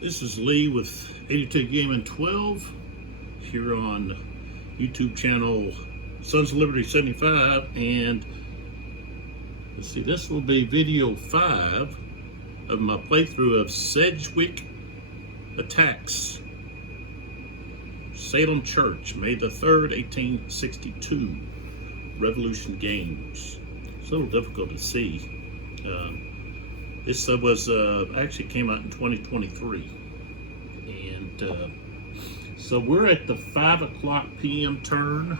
This is Lee with 82 Gaming 12 here on YouTube channel Sons of Liberty 75, and let's see, this will be video 5 of my playthrough of Sedgwick Attacks, Salem Church, May the 3rd, 1862, Revolution Games. It's a little difficult to see. This was actually came out in 2023, and so we're at the 5:00 p.m. turn,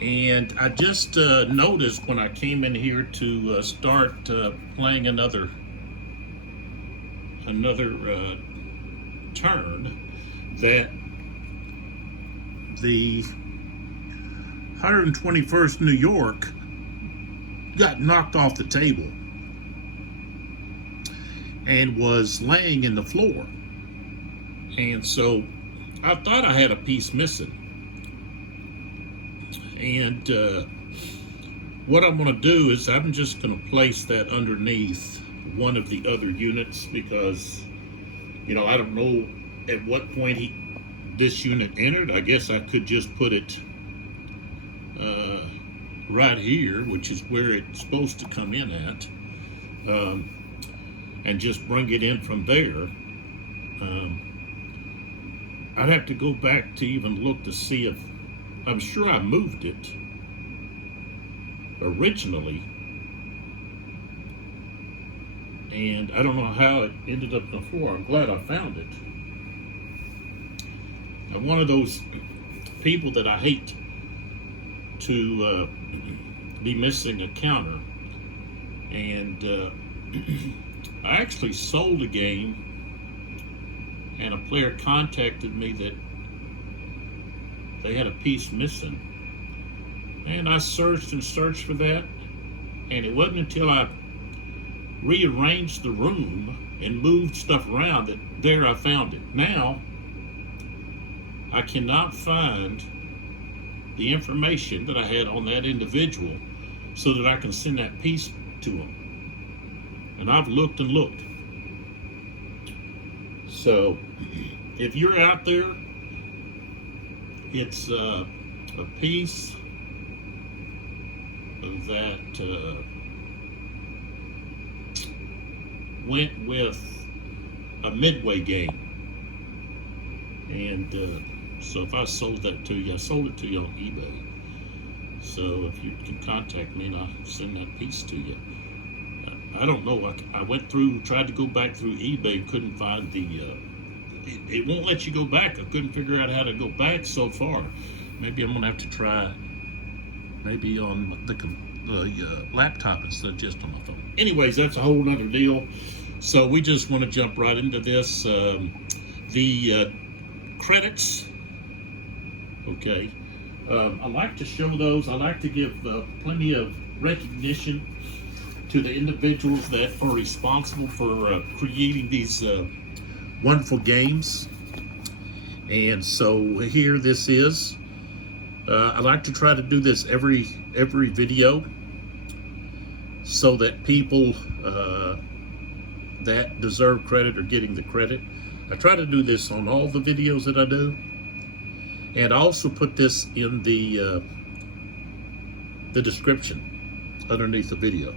and I just noticed when I came in here to start playing another turn that the 121st New York got knocked off the table and was laying in the floor. And so I thought I had a piece missing. And what I'm going to do is I'm just going to place that underneath one of the other units, because, you know, I don't know at what point this unit entered. I guess I could just put it right here, which is where it's supposed to come in at. And just bring it in from there. I'd have to go back to even look to see if, I'm sure I moved it originally, and I don't know how it ended up on the floor. I'm glad I found it. I'm one of those people that I hate to be missing a counter, and I actually sold a game, and a player contacted me that they had a piece missing. And I searched and searched for that, and it wasn't until I rearranged the room and moved stuff around that there I found it. Now, I cannot find the information that I had on that individual so that I can send that piece to him. And I've looked and looked. So, if you're out there, it's a piece that went with a Midway game. And so if I sold that to you, I sold it to you on eBay. So if you can contact me and I'll send that piece to you. I don't know. I went through, tried to go back through eBay, couldn't find the. It won't let you go back. I couldn't figure out how to go back so far. Maybe I'm gonna have to try. Maybe on the laptop instead of just on my phone. Anyways, that's a whole nother deal. So we just want to jump right into this. The credits. Okay. I like to show those. I like to give plenty of recognition to the individuals that are responsible for creating these wonderful games. And so here this is. I like to try to do this every video so that people that deserve credit are getting the credit. I try to do this on all the videos that I do, and I also put this in the description underneath the video.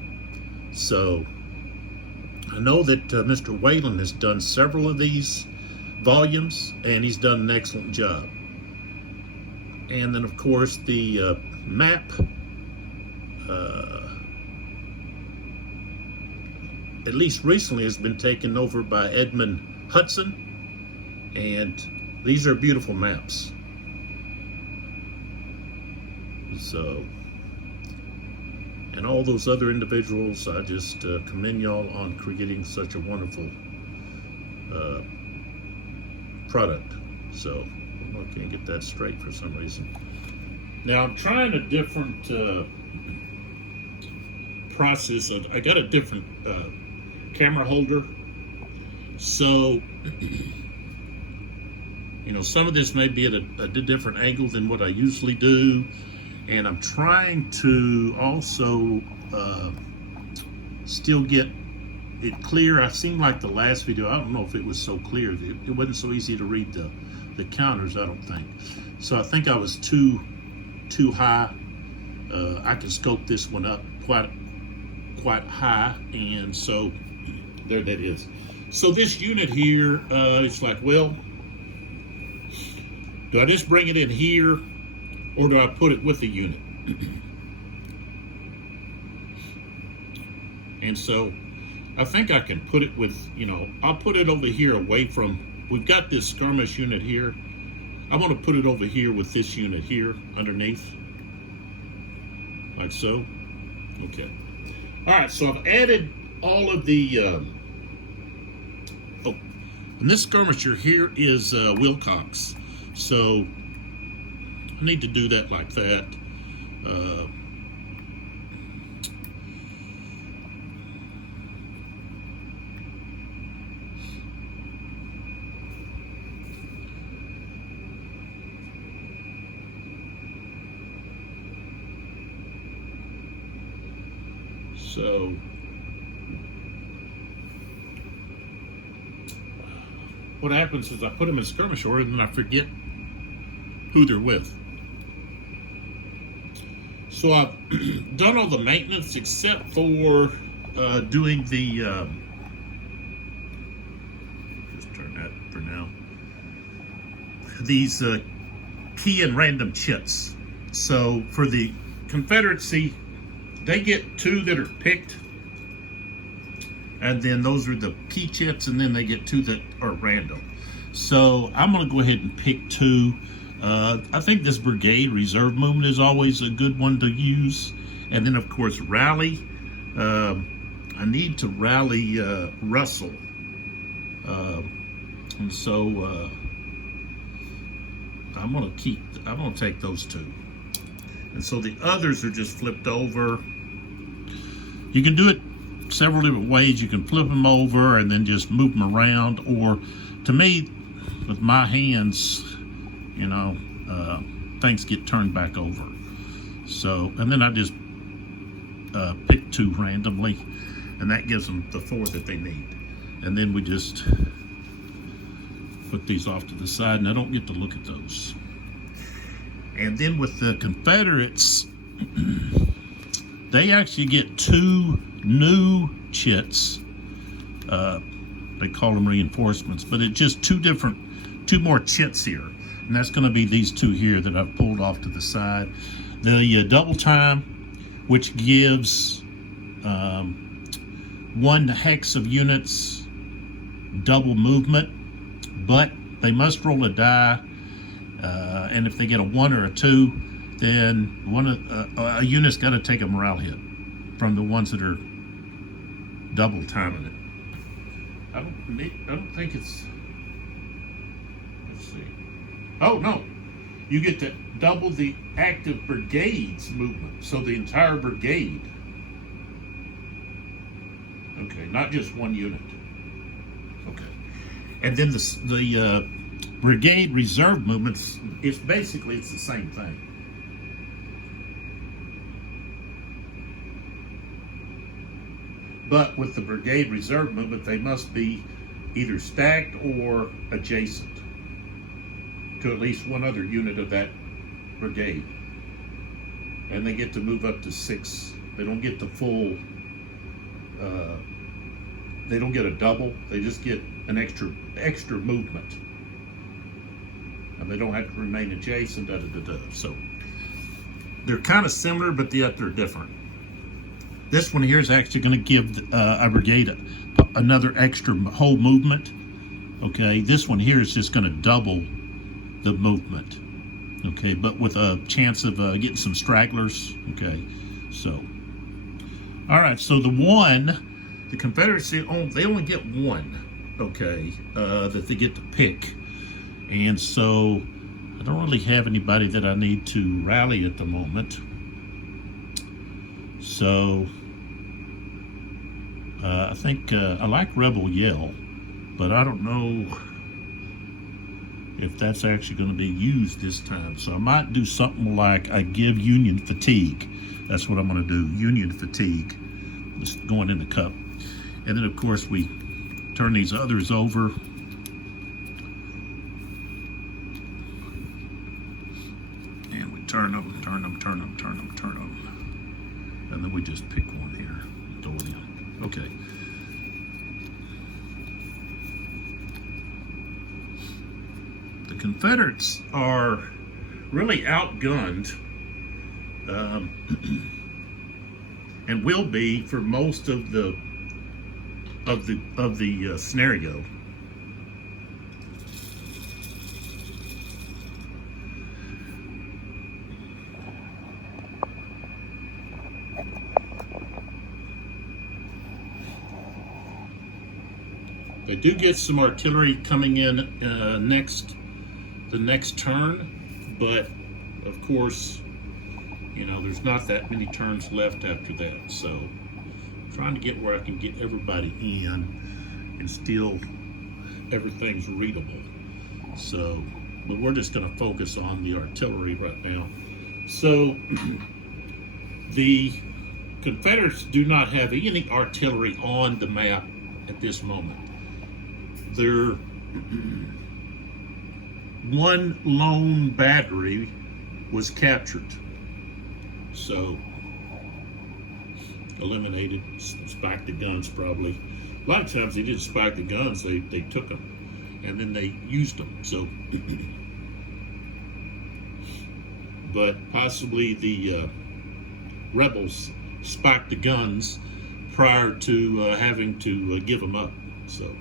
So I know that Mr. Whalen has done several of these volumes, and he's done an excellent job. And then, of course, the map, at least recently, has been taken over by Edmund Hudson, and these are beautiful maps. So, and all those other individuals, I just commend y'all on creating such a wonderful product. So, I can't get that straight for some reason. Now, I'm trying a different process. I got a different camera holder. So, you know, some of this may be at a different angle than what I usually do. And I'm trying to also still get it clear? It seemed like the last video, I don't know if it was so clear. It wasn't so easy to read the counters, I don't think. So I think I was too high. I can scope this one up quite high, and so there that is. So this unit here, it's like, well, do I just bring it in here, or do I put it with the unit? And so I think I can put it with, I'll put it over here away from, we've got this skirmish unit here. I want to put it over here with this unit here underneath, like so. Okay. All right, so I've added all of the, and this skirmisher here is Wilcox. So I need to do that like that. So what happens is I put them in skirmish order and then I forget who they're with. So I've done all the maintenance except for doing the, just turn that for now, these key and random chits. So for the Confederacy, they get 2 that are picked, and then those are the key chits, and then they get 2 that are random. So I'm going to go ahead and pick 2. I think this brigade reserve movement is always a good one to use. And then, of course, rally. I need to rally Russell. And so I'm going to take those 2. And so the others are just flipped over. You can do it several different ways. You can flip them over and then just move them around. Or, to me, with my hands, things get turned back over. So, and then I just pick 2 randomly, and that gives them the 4 that they need. And then we just put these off to the side, and I don't get to look at those. And then with the Confederates, they actually get 2 new chits. They call them reinforcements, but it's just 2 more chits here. And that's going to be these 2 here that I've pulled off to the side. The double time, which gives 1 hex of units double movement, but they must roll a die, and if they get a 1 or a 2, then a unit's got to take a morale hit from the ones that are double timing it. I don't think it's. Let's see. Oh no, you get to double the active brigade's movement, so the entire brigade. Okay, not just 1 unit. Okay, and then the brigade reserve movements. It's the same thing. But with the brigade reserve movement, they must be either stacked or adjacent to at least 1 other unit of that brigade. And they get to move up to 6. They don't get the full, they don't get a double. They just get an extra movement. And they don't have to remain adjacent, So they're kind of similar, but yet they're different. This one here is actually going to give a brigade another extra whole movement. Okay, this one here is just going to double the movement. Okay, but with a chance of getting some stragglers. Okay, so all right. So the Confederacy, they only get 1. Okay, that they get to pick, and so I don't really have anybody that I need to rally at the moment. So I think I like Rebel Yell, but I don't know if that's actually going to be used this time. So I might do something like I give Union Fatigue. That's what I'm going to do, Union Fatigue. Just going in the cup. And then, of course, we turn these others over. And we turn them. And then we just pick one here, throw it in. Okay. The Confederates are really outgunned, and will be for most of the scenario. They do get some artillery coming in the next turn, but of course, you know, there's not that many turns left after that. So I'm trying to get where I can get everybody in and still everything's readable. So, but we're just going to focus on the artillery right now. So the Confederates do not have any artillery on the map at this moment. Their one lone battery was captured, so eliminated. Spiked the guns probably. A lot of times they didn't spike the guns, they took them and then they used them. So but possibly the rebels spiked the guns prior to having to give them up. So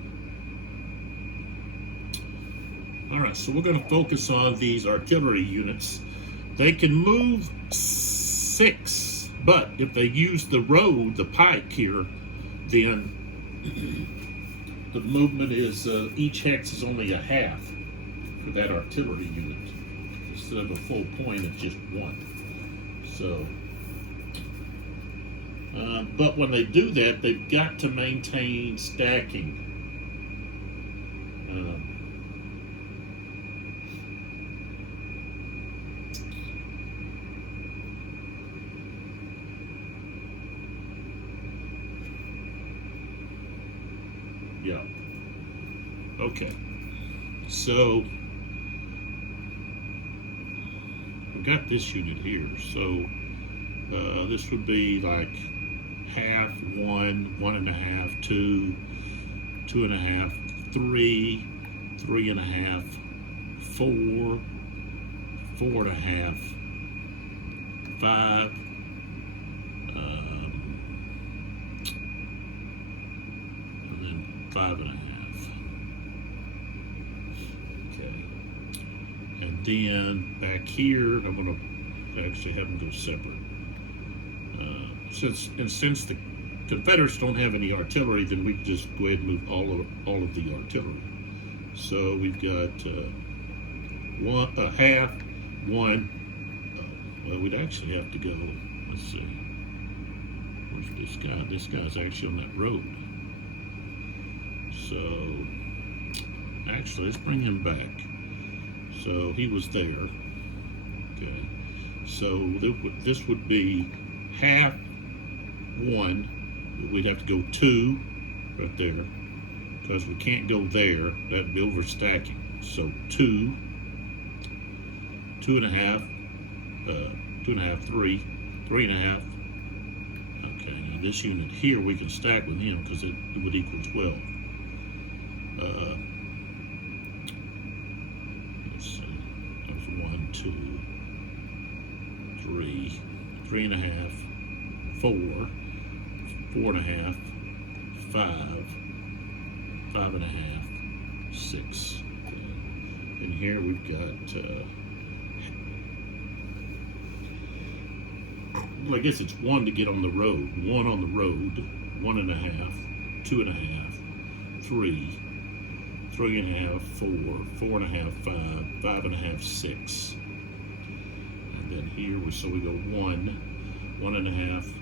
all right, so we're going to focus on these artillery units. They can move 6, but if they use the road, the pike here, then the movement is, each hex is only a half for that artillery unit. Instead of a full point, it's just 1. So, but when they do that, they've got to maintain stacking. Yeah. Okay. So I've got this unit here. So this would be like half, 1, 1.5, 2, 2.5, 3, 3.5, 4, 4.5, 5. And then 5.5. Okay. And then back here, I'm going to actually have them go separate. Since the Confederates don't have any artillery, then we can just go ahead and move all of the artillery. So we've got half, 1. Well, we'd actually have to go. Let's see. Where's this guy? This guy's actually on that road. So actually, let's bring him back. So he was there. Okay. So this would be half, 1. We'd have to go 2 right there because we can't go there. That'd be overstacking. So 2, 2.5, 2.5, 3, 3.5. Okay, now this unit here we can stack with him because it would equal 12. Let's see. There's 1, 2, 3, 3.5, 4, 4.5, 5, 5.5, 6. Okay. And here we've got, well, I guess it's 1 to get on the road. 1 on the road, 1.5, 2.5, 3, 3.5, 4, 4.5, 5, 5.5, 6. And then here we go 1, 1.5,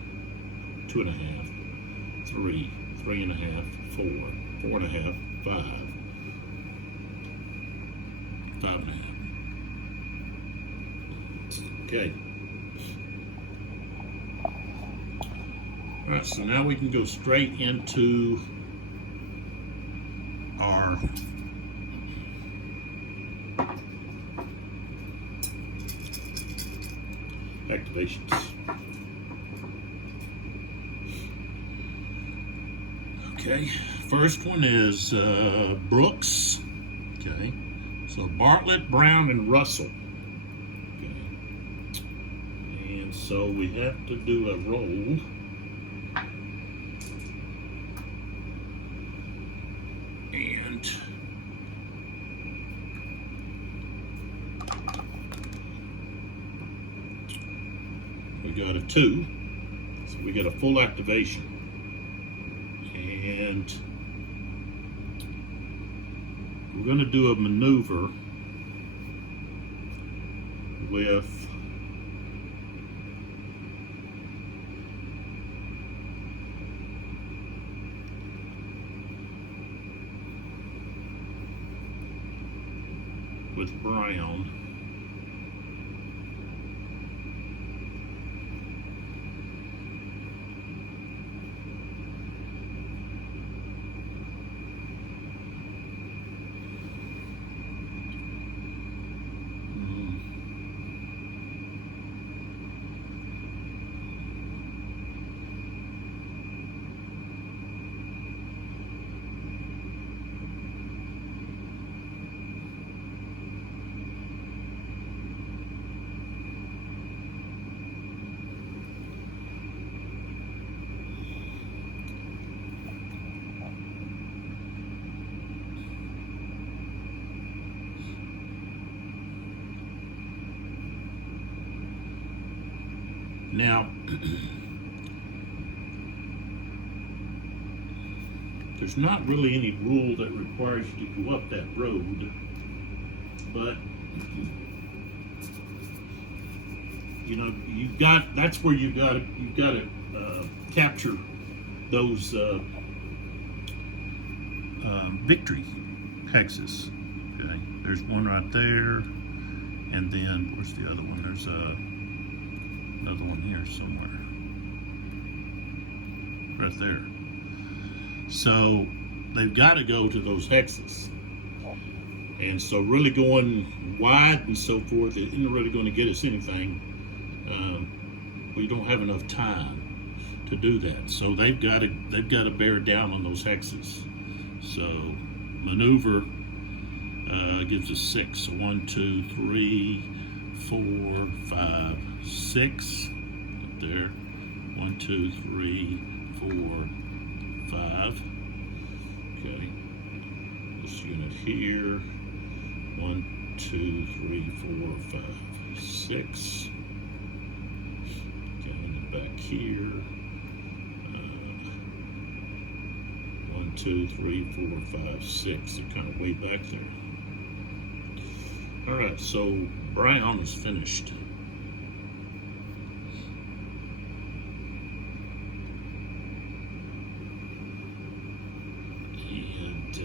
2.5, 3, 3.5, 4, 4.5, 5, 5.5. Okay. All right, so now we can go straight into our activations. Okay, first one is Brooks. Okay, so Bartlett, Brown, and Russell. Okay, and so we have to do a roll. And we got a 2, so we get a full activation. And we're going to do a maneuver with Brown. Now, there's not really any rule that requires you to go up that road, but you know, that's where you've got to capture those victory hexes. Okay, there's one right there, and then where's the other one? There's another one here somewhere, right there. So they've got to go to those hexes, and so really going wide and so forth isn't really going to get us anything. We don't have enough time to do that, so they've got to bear down on those hexes. So maneuver gives us 6. So 1, 2, 3, 4, 5, 6. Up there. 1, 2, 3, 4, 5. Okay. This unit here. 1, 2, 3, 4, 5, 6. Okay, and back here. 1, 2, 3, 4, 5, 6. They're kind of way back there. All right, so Brown is finished. And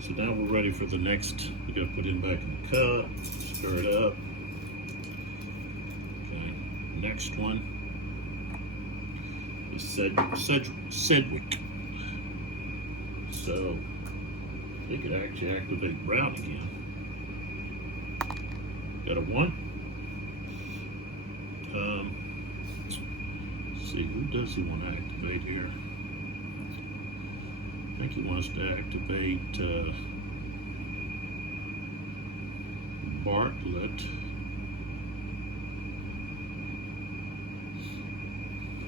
so now we're ready for the next. We got to put him back in the cup, stir it up. Okay, next one is Sedgwick. So they could actually activate Brown again. Got a 1. Let's see, who does he want to activate here? I think he wants to activate Bartlett.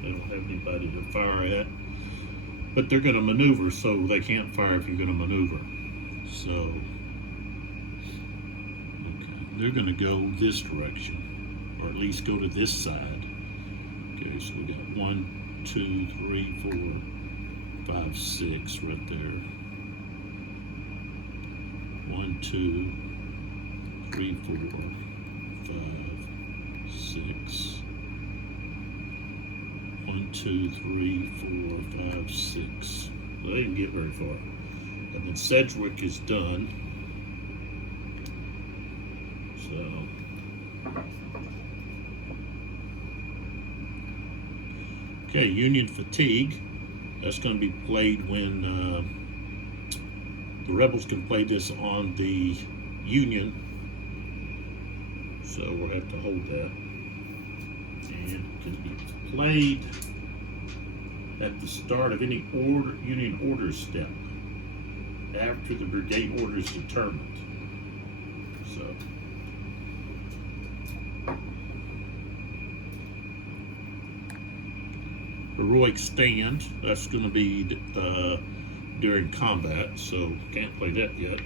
They don't have anybody to fire at, but they're going to maneuver, so they can't fire if you're going to maneuver. So, okay, they're going to go this direction, or at least go to this side. Okay, so we got 1, 2, 3, 4, 5, 6 right there. 1, 2, 3, 4, 5, 6. 1, 2, 3, 4, 5, 6. Well, they didn't get very far. And then Sedgwick is done. So Okay, Union Fatigue. That's going to be played when the Rebels can play this on the Union. So we'll have to hold that. And it can be played at the start of any Union order step after the brigade order is determined. So Heroic Stand, that's going to be during combat, so can't play that yet.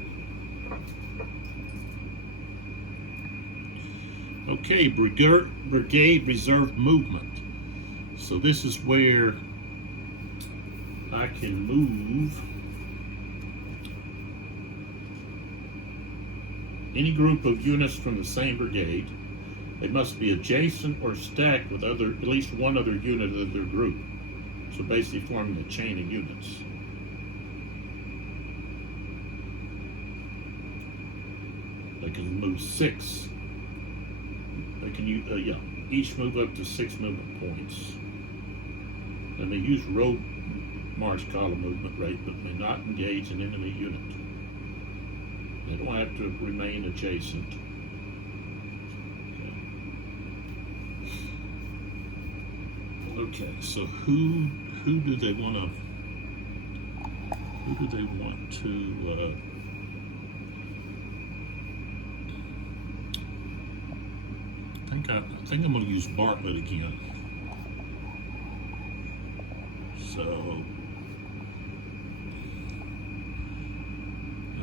Okay, Brigade Reserve Movement. So this is where I can move any group of units from the same brigade. They must be adjacent or stacked with at least one other unit of their group. So basically forming a chain of units. They can move 6. They can each move up to 6 movement points. And they use road march column movement rate, but may not engage an enemy unit. They don't have to remain adjacent. Okay, so who do they want to I think I'm going to use Bartlett again. So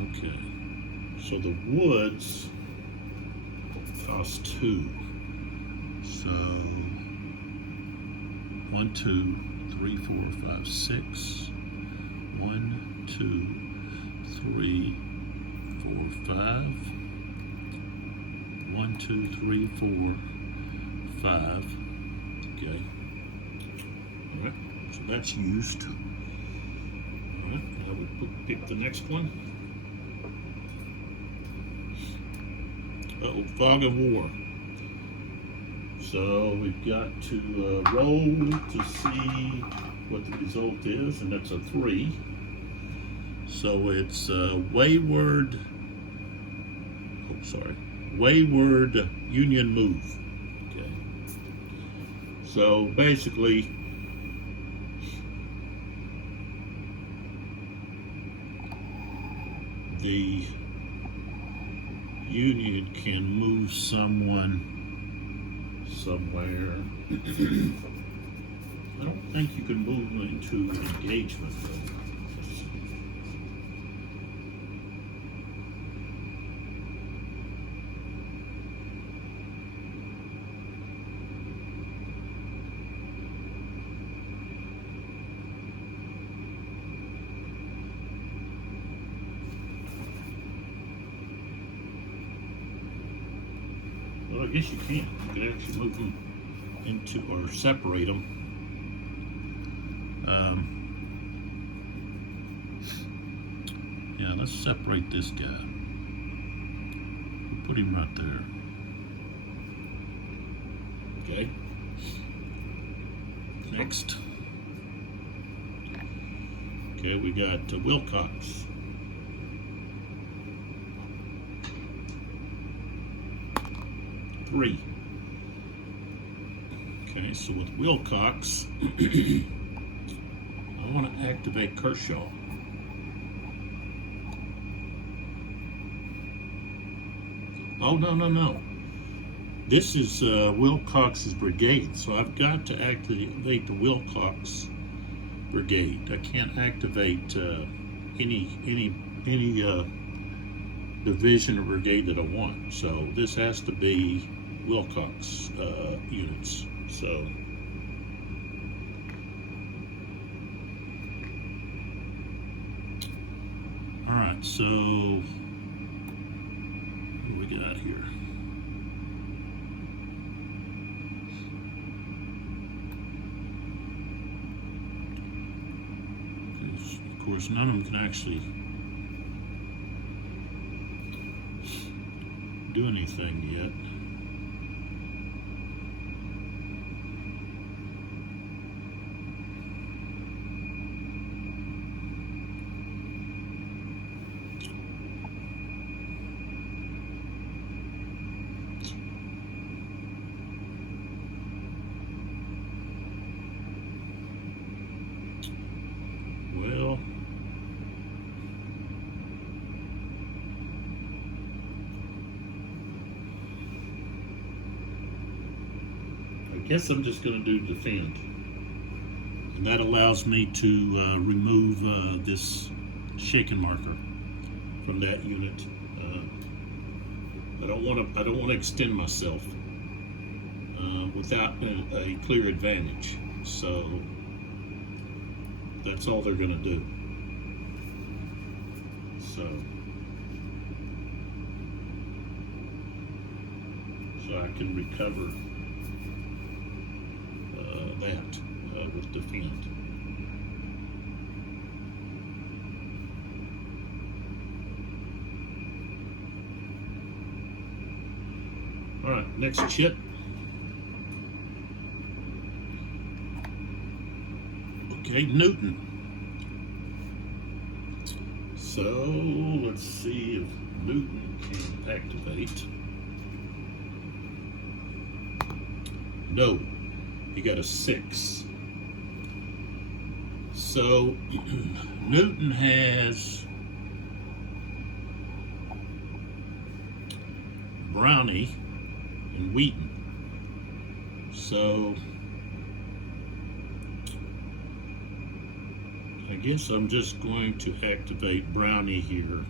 okay, so the woods cost 2. So 1, 2, 3, 4, 5, 6. 1, 2, 3, 4, 5. 1, 2, 3, 4, 5. Okay. All right. So that's used. All right. Now we pick the next one. Fog of War. So we've got to roll to see what the result is, and that's a 3. So it's wayward Union move. Okay. So basically, the Union can move someone somewhere. I don't think you can move into engagement though. Well, I guess you can. You can actually move them into or separate them. Yeah, let's separate this guy. We'll put him right there. Okay. Next. Okay, we got Wilcox. Three. Okay, so with Wilcox, I want to activate Kershaw. Oh, no. This is Wilcox's brigade, so I've got to activate the Wilcox brigade. I can't activate any division or brigade that I want. So this has to be Wilcox units. So all right, so what do we got here? Of course, none of them can actually do anything yet. guess I'm just going to do defend. And that allows me to remove this shaken marker from that unit. I don't want to extend myself without a clear advantage. So that's all they're going to do. So I can recover that with defend. All right, next chit. Okay, Newton. So let's see if Newton can activate. No, he got a 6. So Newton has Brownie and Wheaton. So I guess I'm just going to activate Brownie here,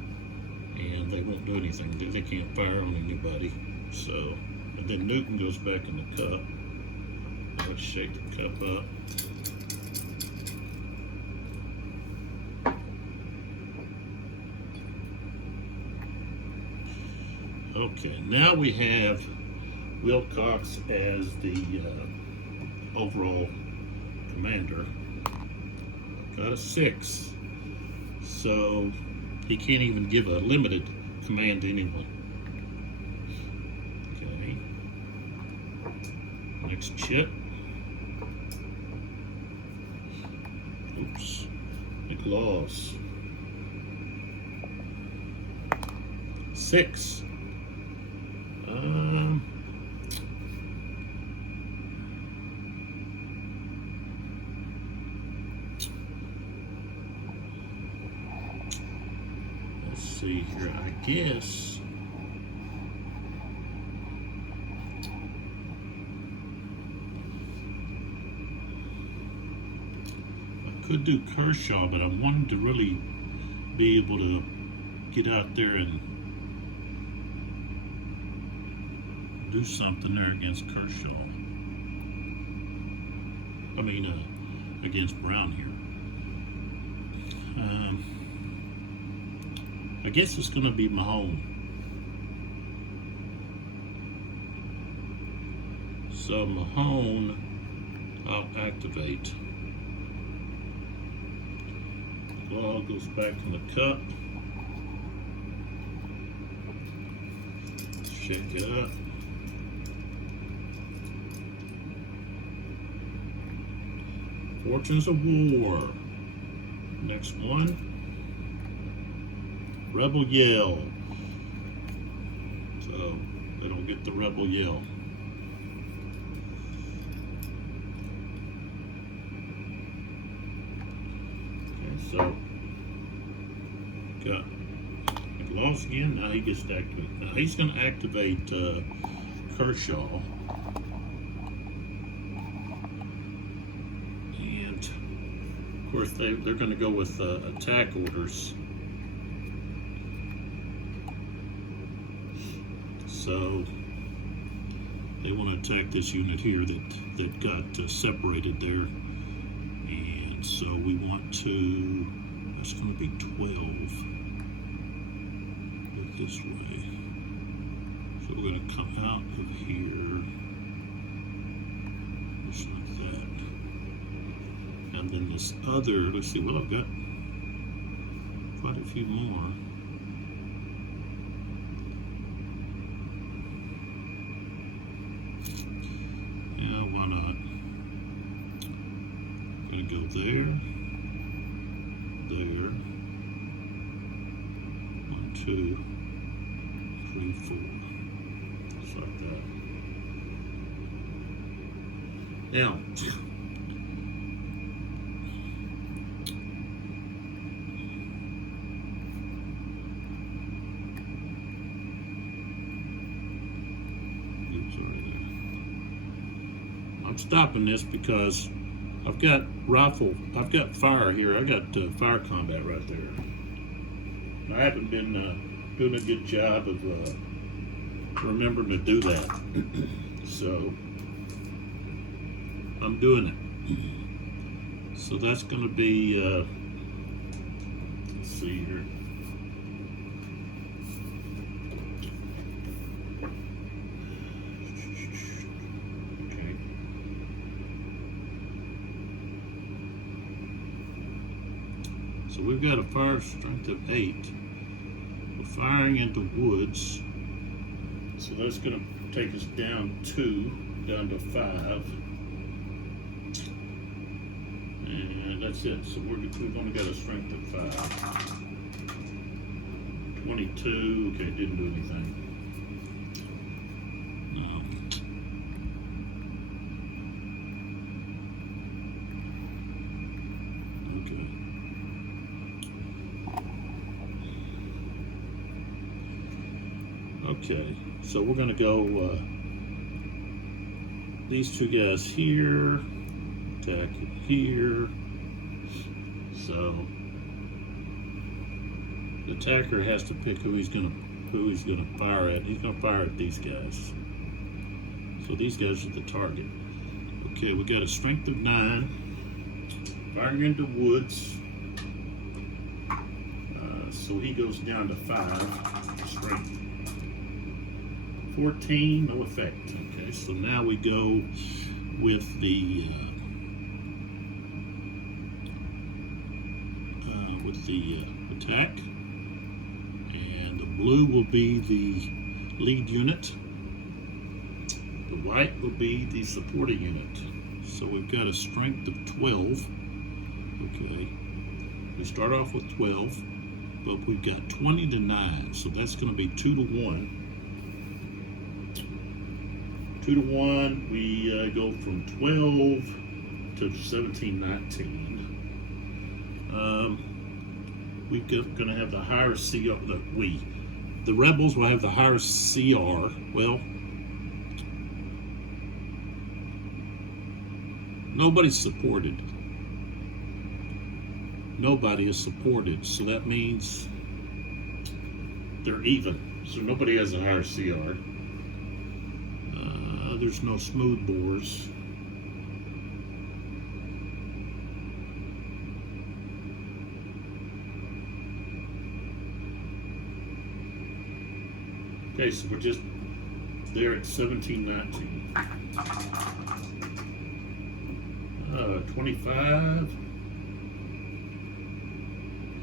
and they won't do anything. They can't fire on anybody. So, and then Newton goes back in the cup. Let's shake the cup up. Okay, now we have Wilcox as the overall commander. Got a 6. So he can't even give a limited command to anyone. Okay. Next chit. Oops. McLaws. 6. Let's see here. I guess I could do Kershaw, but I wanted to really be able to get out there and do something there against Kershaw. I mean, against Brown here. I guess it's going to be Mahone. So Mahone, I'll activate. Claw goes back in the cup. Shake it up. Fortunes of War. Next one. Rebel Yell. So they don't get the Rebel Yell. Okay, so got McLaws again. Now he gets to activate. Now he's going to activate Kershaw. Of course, they're going to go with attack orders. So they want to attack this unit here that got separated there. And so we want to, that's going to be 12. Go this way. So we're going to come out of here. Just like that. And then this other, let's see, well, I've got quite a few more. Yeah, why not? I'm gonna go there, there, 1, 2, 3, 4, just like that. Now, I'm stopping this because I've got fire here. I got fire combat right there. I haven't been doing a good job of remembering to do that. So I'm doing it. So that's going to be, let's see here. Okay. So we've got a fire strength of 8. We're firing into woods. So that's going to take us down 2, down to 5. And that's it. So we've only got a strength of 5. 22. Okay, didn't do anything. Okay, so we're going to go these two guys here, attack here. So the attacker has to pick who he's going to fire at. He's going to fire at these guys. So these guys are the target. Okay, we got a strength of 9, firing into woods. So he goes down to 5 strength. 14, no effect. Okay, so now we go with the attack, and the blue will be the lead unit. The white will be the supporting unit. So we've got a strength of 12. Okay, we start off with 12, but we've got 20 to 9, so that's going to be 2 to 1. 2 to 1, we go from 12 to 17, 19. We're going to have the higher CR. The rebels will have the higher CR. Well, nobody's supported. Nobody is supported, so that means they're even. So nobody has a higher CR. There's no smooth bores. Okay, so we're just there at 17, 19. 25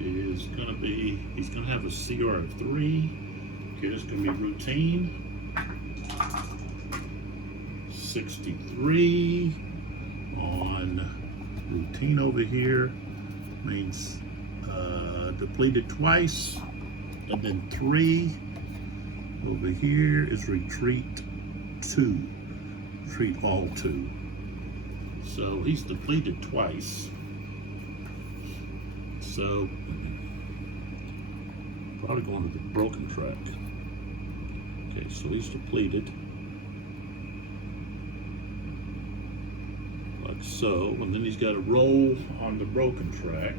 is going to be, he's going to have a CR of 3. Okay, this is going to be routine. 63 on routine over here means depleted twice, and then 3 over here is retreat 2, retreat all 2. So he's depleted twice, so probably going to the broken track. Okay, so he's depleted. Like so, and then he's got to roll on the broken track.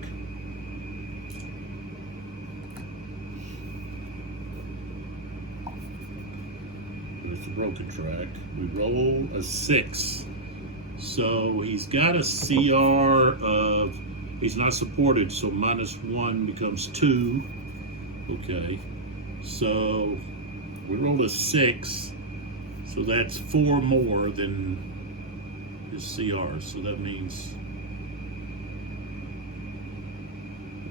There's the broken track. We roll a 6. So he's got a CR of, he's not supported, so -1 becomes 2. Okay, so we roll a 6, so that's 4 more than his CR, so that means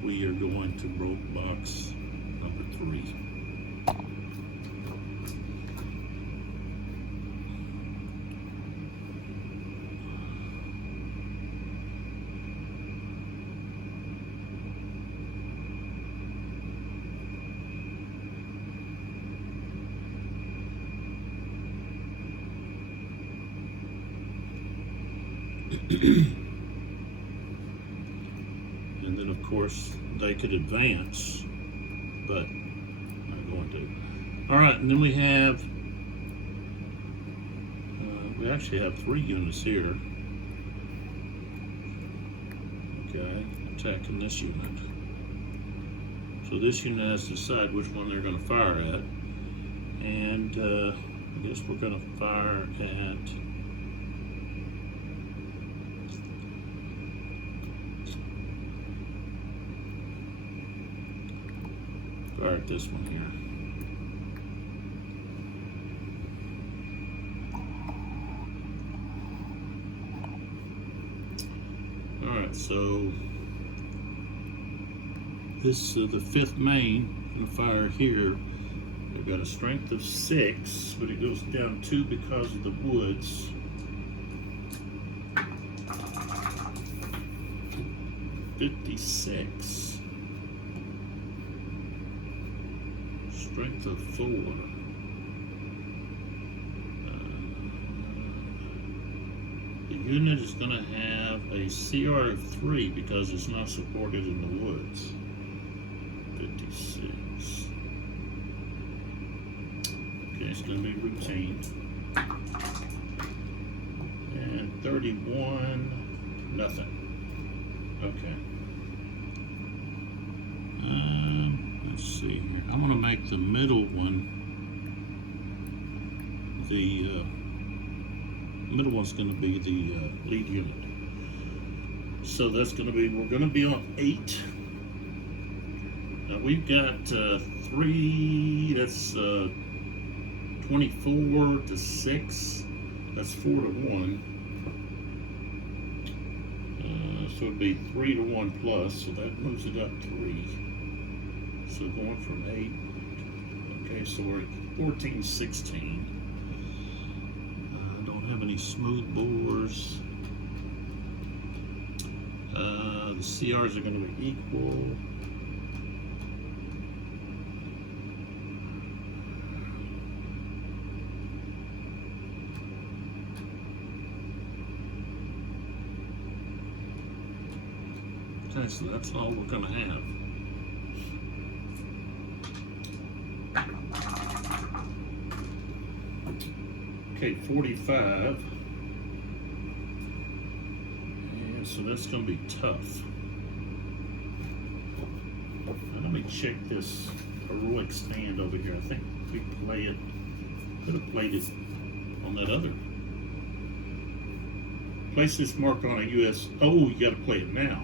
we are going to broke box number 3. And then of course they could advance, but I'm not going to. All right, and then we have we actually have 3 units here. Okay, attacking this unit. So this unit has to decide which one they're going to fire at. And I guess we're going to fire at this one here. Alright, so this the 5th main going to fire here. They've got a strength of 6, but it goes down 2 because of the woods. $56. Strength of 4. The unit is going to have a CR of 3 because it's not supported in the woods. 56. Okay, it's going to be routine. And 31, nothing. Okay. Let's see here. I'm going to make the middle one, the middle one's going to be the lead unit. So that's going to be, we're going to be on 8. Now we've got 3, that's 24 to 6, that's 4 to 1. So it'd be 3 to 1 plus, so that moves it up 3. So going from 8, okay, so we're at 14, 16. Don't have any smooth bores. The CRs are going to be equal. Okay, so that's all we're going to have. Okay, 45. And so that's going to be tough. Now let me check this heroic stand over here. I think we play it, could have played it on that other. Place this mark on a US. Oh, you got to play it now.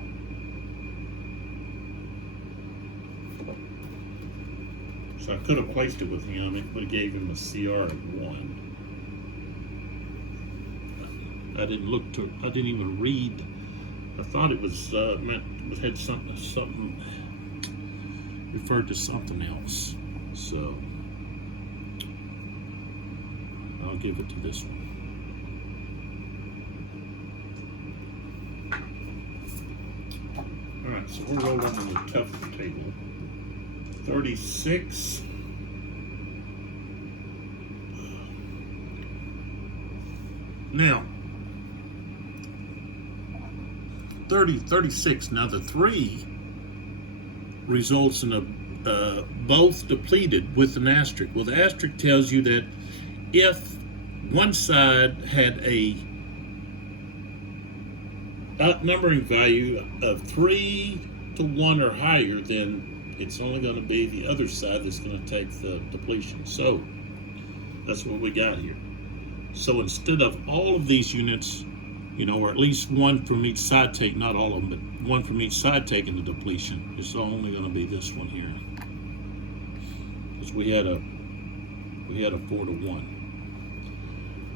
So I could have placed it with him. It would have gave him a CR of 1. I didn't look to. I didn't even read. I thought it was meant. It had something referred to something else. So I'll give it to this one. All right. So we're rolling on the tough table. 36. Now, 36. Now the 3 results in a both depleted with an asterisk. Well, the asterisk tells you that if one side had a outnumbering value of 3 to 1 or higher, then it's only going to be the other side that's going to take the depletion. So that's what we got here. So instead of all of these units, you know, or at least one from each side take, not all of them, but one from each side taking the depletion, it's only going to be this one here. Because we had a 4 to 1.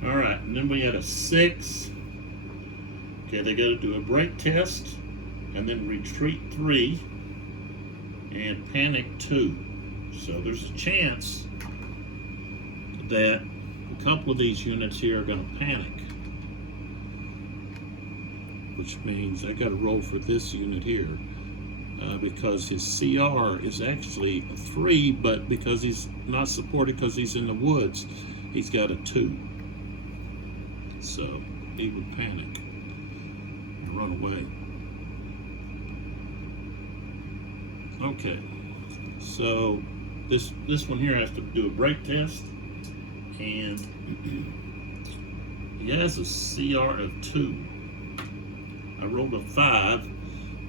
All right, and then we had a 6. Okay, they got to do a break test, and then retreat 3, and panic 2. So there's a chance that a couple of these units here are going to panic, which means I got to roll for this unit here because his CR is actually a 3, but because he's not supported because he's in the woods, he's got a 2. So he would panic and run away. Okay, so this one here has to do a break test, and He has a CR of 2. I rolled a 5,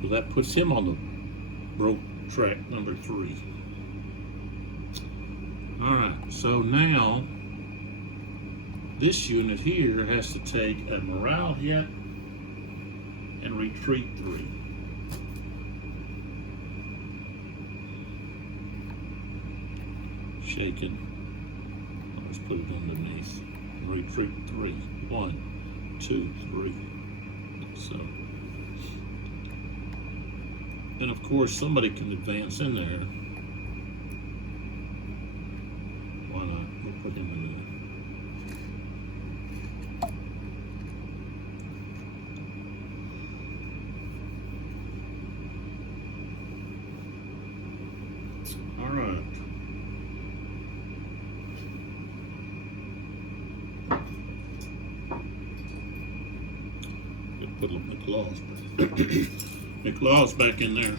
so that puts him on the broke track number 3. Alright, so now this unit here has to take a morale hit and retreat 3. Shaken. Let's put it underneath. Retreat 3. 1, 2, 3. So, and of course somebody can advance in there. Why not? We'll put him in there. All right. Put McLaw's McLaw's back in there.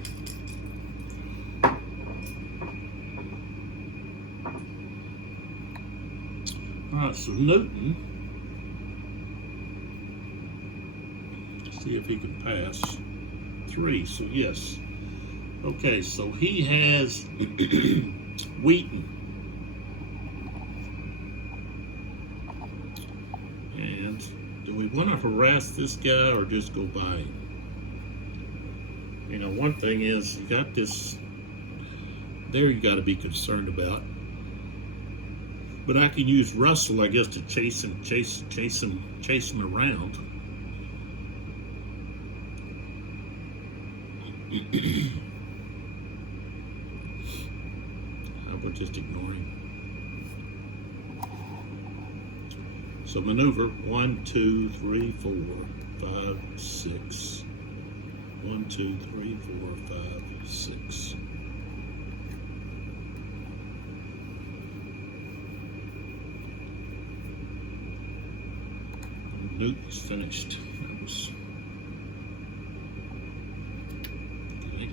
All right, so Newton, see if he can pass 3. So yes. Okay, so he has Wheaton. And do we want to harass this guy or just go by him? You know, one thing is you got this there you got to be concerned about. But I can use Russell, I guess, to chase him around. How about just ignore him? So maneuver 1, 2, 3, 4, 5, 6. 1, 2, 3, 4, 5, 6. Newton's finished. That was okay.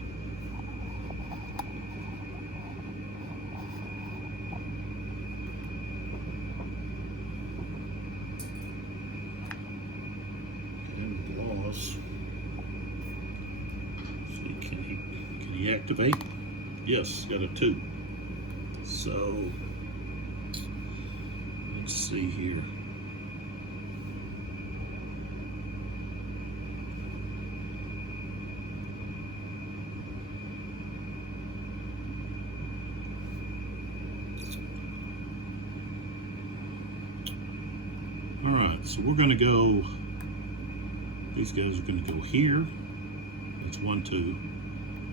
And loss. See, can he activate? Yes, got a 2. So let's see here. Alright, so we're going to go, these guys are going to go here. That's 1, 2.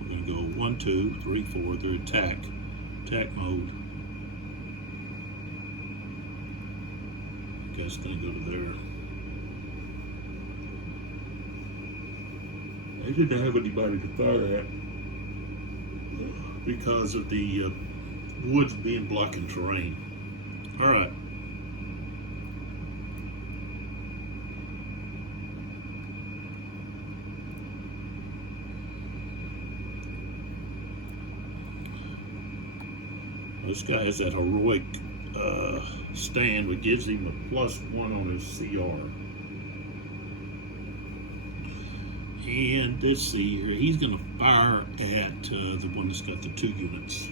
We're going to go 1, 2, 3, 4. They're attack mode. Guy's going to go to there. They didn't have anybody to fire at because of the woods being blocking terrain. Alright. This guy has that heroic stand, which gives him a +1 on his CR. And let's see here, he's going to fire at the one that's got the 2 units.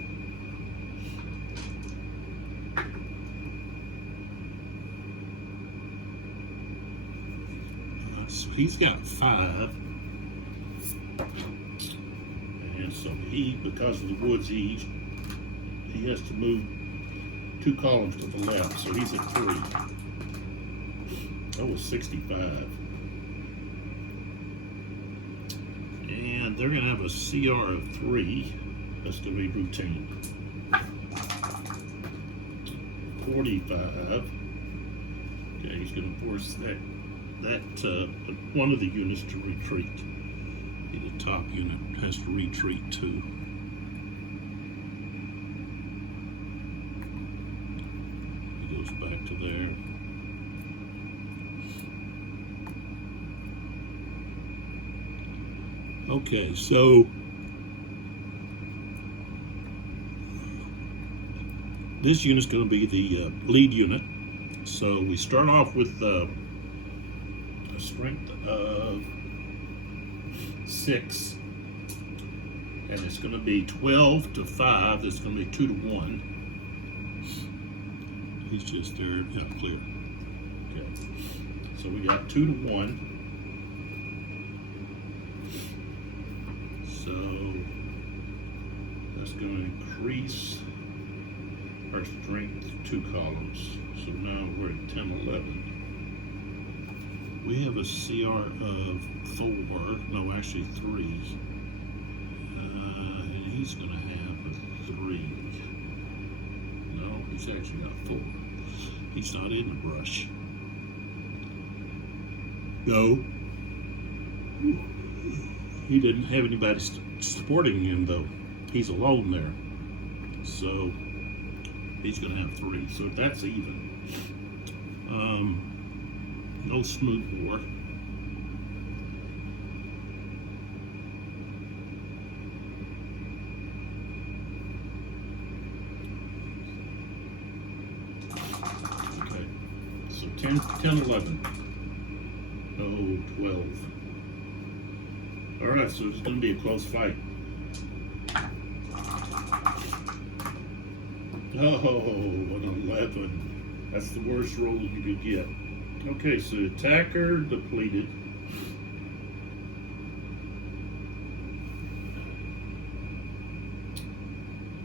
So he's got 5. And so he, because of the woods, he has to move 2 columns to the left, so he's at 3. That was 65. And they're going to have a CR of 3. That's going to be routine. 45. Okay, he's going to force that one of the units to retreat. The top unit has to retreat too. Back to there. Okay, so this unit's going to be the lead unit. So we start off with a strength of 6. And it's going to be 12 to 5. It's going to be 2 to 1. He's just there. Yeah, clear. Okay. So we got 2 to 1. So that's going to increase our strength 2 columns. So now we're at 10, 11. We have a CR of 4. No, actually 3. And he's going to have a 3. No, he's actually got 4. He's not in the brush. No. He didn't have anybody supporting him, though. He's alone there. So he's going to have 3. So that's even. No smooth bore. Okay. So 10, 11. Oh, 12. All right, so it's going to be a close fight. Oh, an 11. That's the worst roll you could get. Okay, so attacker depleted.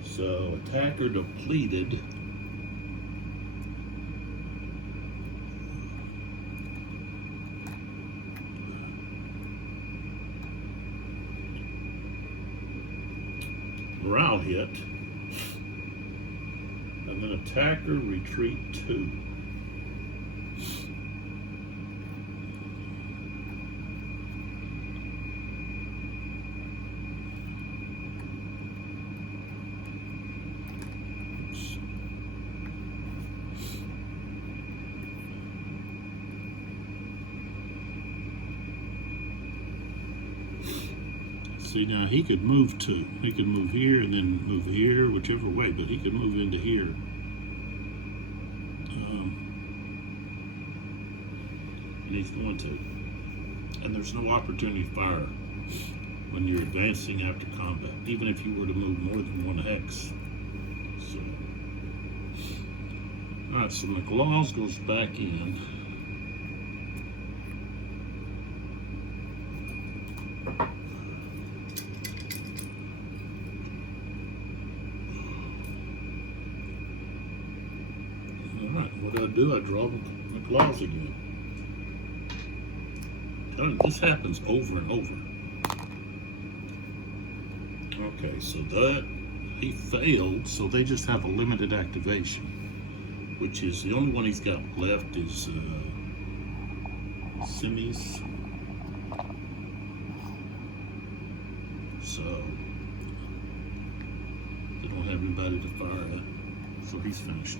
So attacker depleted. Morale hit. And then attacker retreat 2. See, now he could move 2. He could move here and then move here, whichever way, but he could move into here. And he's going to. And there's no opportunity fire when you're advancing after combat, even if you were to move more than 1 hex. So, all right, so McLaws goes back in. What I do, I draw McLaws again. This happens over and over. Okay, so that he failed, so they just have a limited activation, which is the only one he's got left is semis. So they don't have anybody to fire at, so he's finished.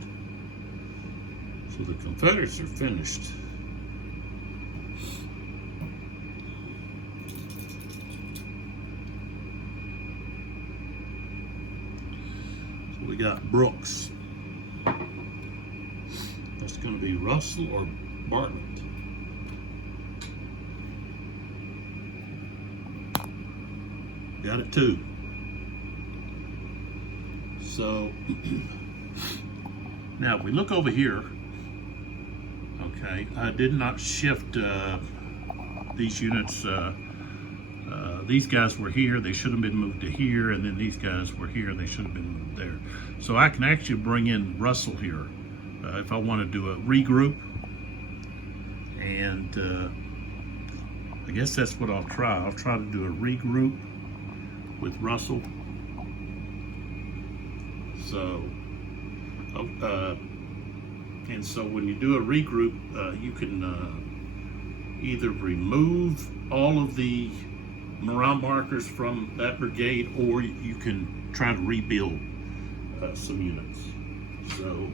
So the Confederates are finished. So we got Brooks. That's going to be Russell or Bartlett. Got it too. So now if we look over here, okay, I did not shift these units. These guys were here, they should have been moved to here, and then these guys were here, they should have been moved there. So I can actually bring in Russell here if I want to do a regroup, and I guess that's what I'll try. I'll try to do a regroup with Russell. So, and so when you do a regroup, you can either remove all of the morale markers from that brigade, or you can try to rebuild some units. So,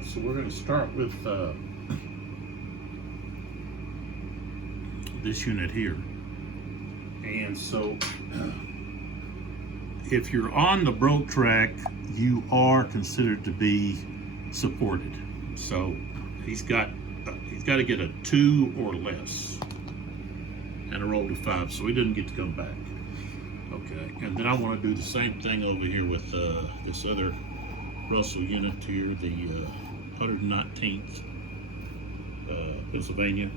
Alright, so we're going to start with this unit here. And so if you're on the broke track, you are considered to be supported. So he's got to get a 2 or less and a roll to 5, so he didn't get to come back. Okay, and then I want to do the same thing over here with this other Russell unit here, the 119th Pennsylvania.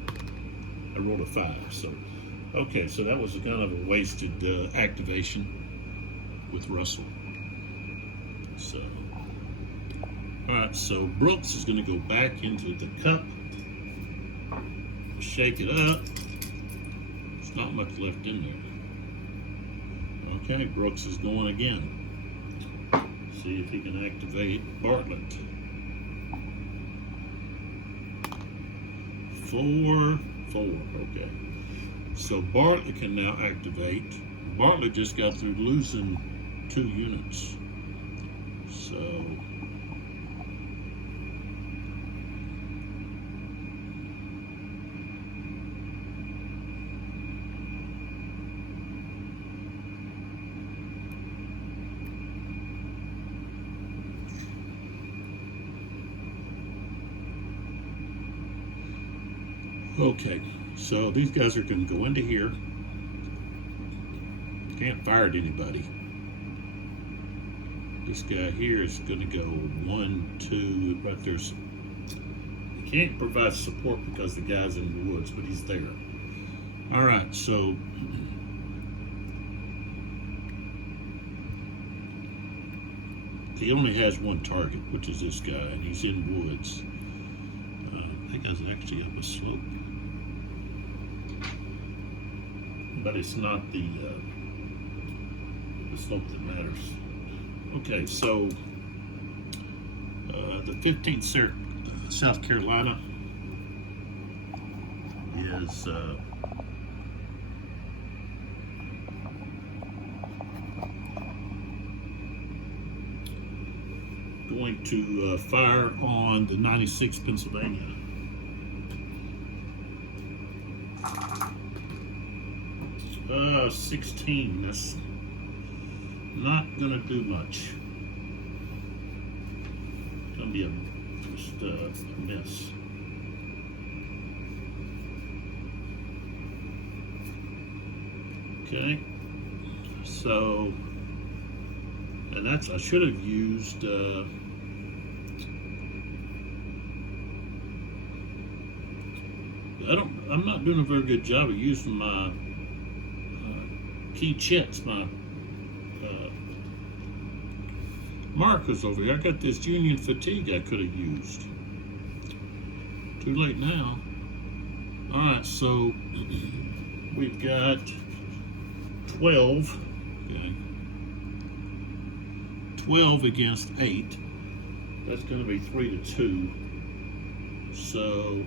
I rolled a 5. So, okay, so that was kind of a wasted activation with Russell. So, all right, so Brooks is going to go back into the cup, shake it up. There's not much left in there. Okay, Brooks is going again. See if he can activate Bartlett. 4, 4, okay. So Bartlett can now activate. Bartlett just got through losing 2 units. So okay, so these guys are going to go into here. Can't fire at anybody. This guy here is going to go 1, 2, right there. He can't provide support because the guy's in the woods, but he's there. All right, so he only has one target, which is this guy, and he's in woods. That guy's actually up a slope. But it's not the slope that matters. Okay, so the 15th South Carolina is going to fire on the 96th Pennsylvania. 16, that's not gonna do much. It's gonna be just a miss. Okay, so, and that's, I should have used, I'm not doing a very good job of using my key chits, my markers over here. I got this Union fatigue I could have used. Too late now. Alright, so we've got 12. Okay. 12 against 8. That's going to be 3 to 2. So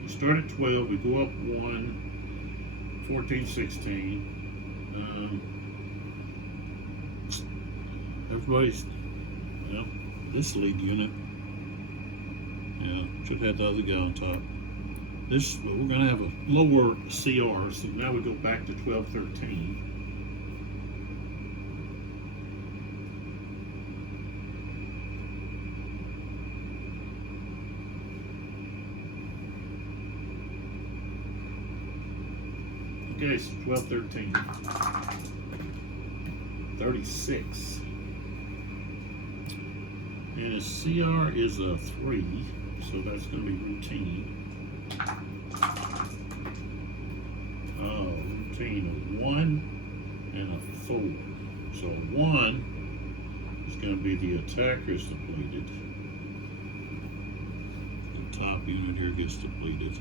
we start at 12, we go up 1, 14, 16. Everybody's, well, this lead unit, yeah, should have the other guy on top. This, we're going to have a lower CR, so now we go back to 12, 13. Okay, so 12, 13. 36. And his CR is a 3, so that's going to be routine. Oh, routine, a 1 and a 4. So 1 is going to be the attacker's depleted. The top unit here gets depleted.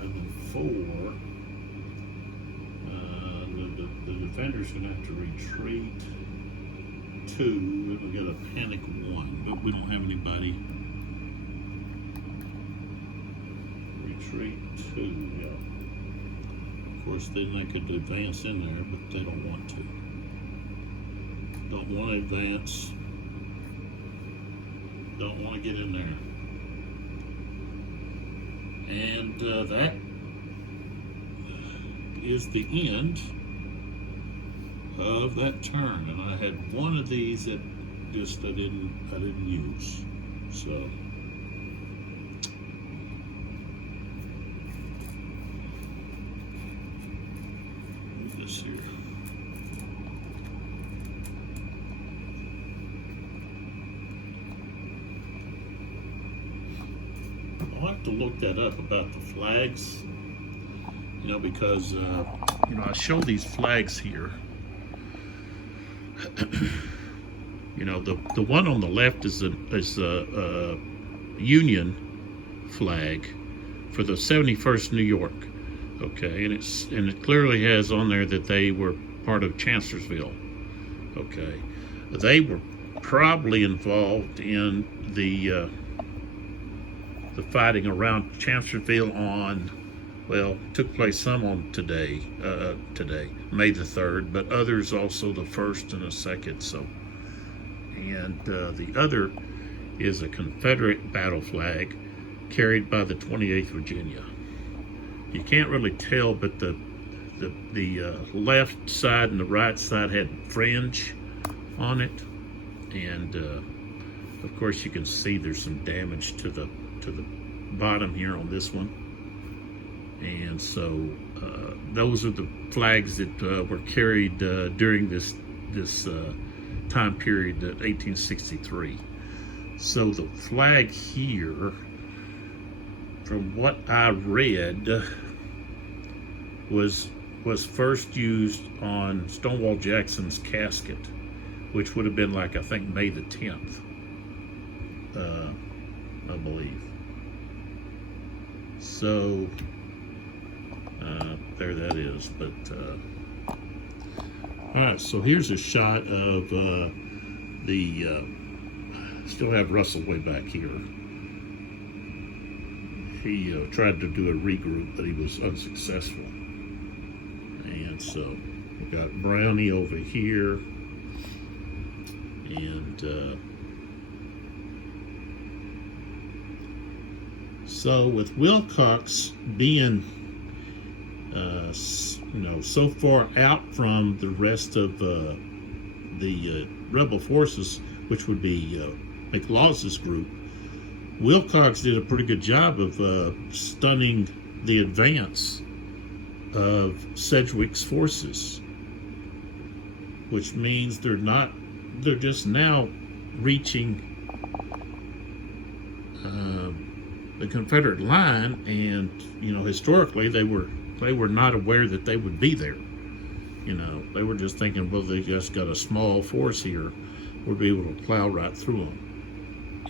And then 4. The defender's going to have to retreat 2, and we'll get a panic 1, but we don't have anybody. Retreat 2, yeah. Of course, then they could advance in there, but they don't want to. Don't want to advance. Don't want to get in there. And that is the end of that turn. And I had one of these that just I didn't use. So move this here. I'll have to look that up about the flags, because I show these flags here. The one on the left is a Union flag for the 71st New York. Okay, and it clearly has on there that they were part of Chancellorsville. Okay, they were probably involved in the fighting around Chancellorsville took place some on today, May the 3rd, but others also the 1st and the 2nd. So, and the other is a Confederate battle flag carried by the 28th Virginia. You can't really tell, but the left side and the right side had fringe on it, and of course you can see there's some damage to the bottom here on this one. And so those are the flags that were carried during this time period, 1863. So the flag here, from what I read, was first used on Stonewall Jackson's casket, which would have been like, I think, May the 10th, I believe. So there that is. But all right, so here's a shot of still have Russell way back here. He tried to do a regroup, but he was unsuccessful. And so we got Brownie over here, and so with Wilcox being so far out from the rest of the rebel forces, which would be McLaws's group, Wilcox did a pretty good job of stunning the advance of Sedgwick's forces, which means they're just now reaching the Confederate line, and historically they were not aware that they would be there. They were just thinking, well, they just got a small force here, we'll be able to plow right through them.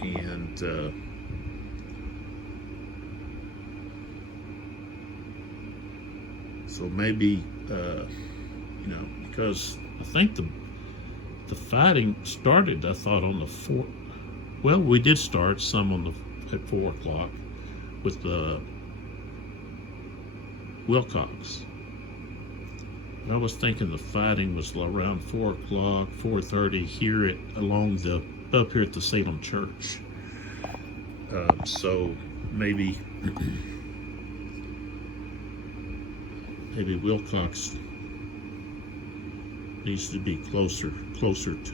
And so maybe because I think the fighting started, I thought, on the 4th. Well, we did start some at 4 o'clock with the Wilcox. I was thinking the fighting was around 4 o'clock, 4:30 here up here at the Salem Church. So maybe Wilcox needs to be closer to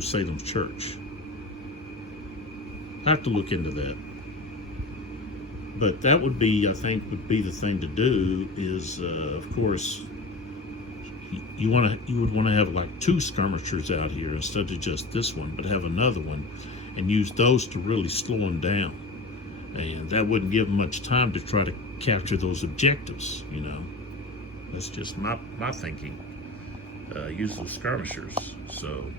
Salem Church. I have to look into that. But that would be, I think, the thing to do is, of course, you would want to have like 2 skirmishers out here instead of just this one, but have another one and use those to really slow them down. And that wouldn't give them much time to try to capture those objectives, That's just my thinking. Use those skirmishers. So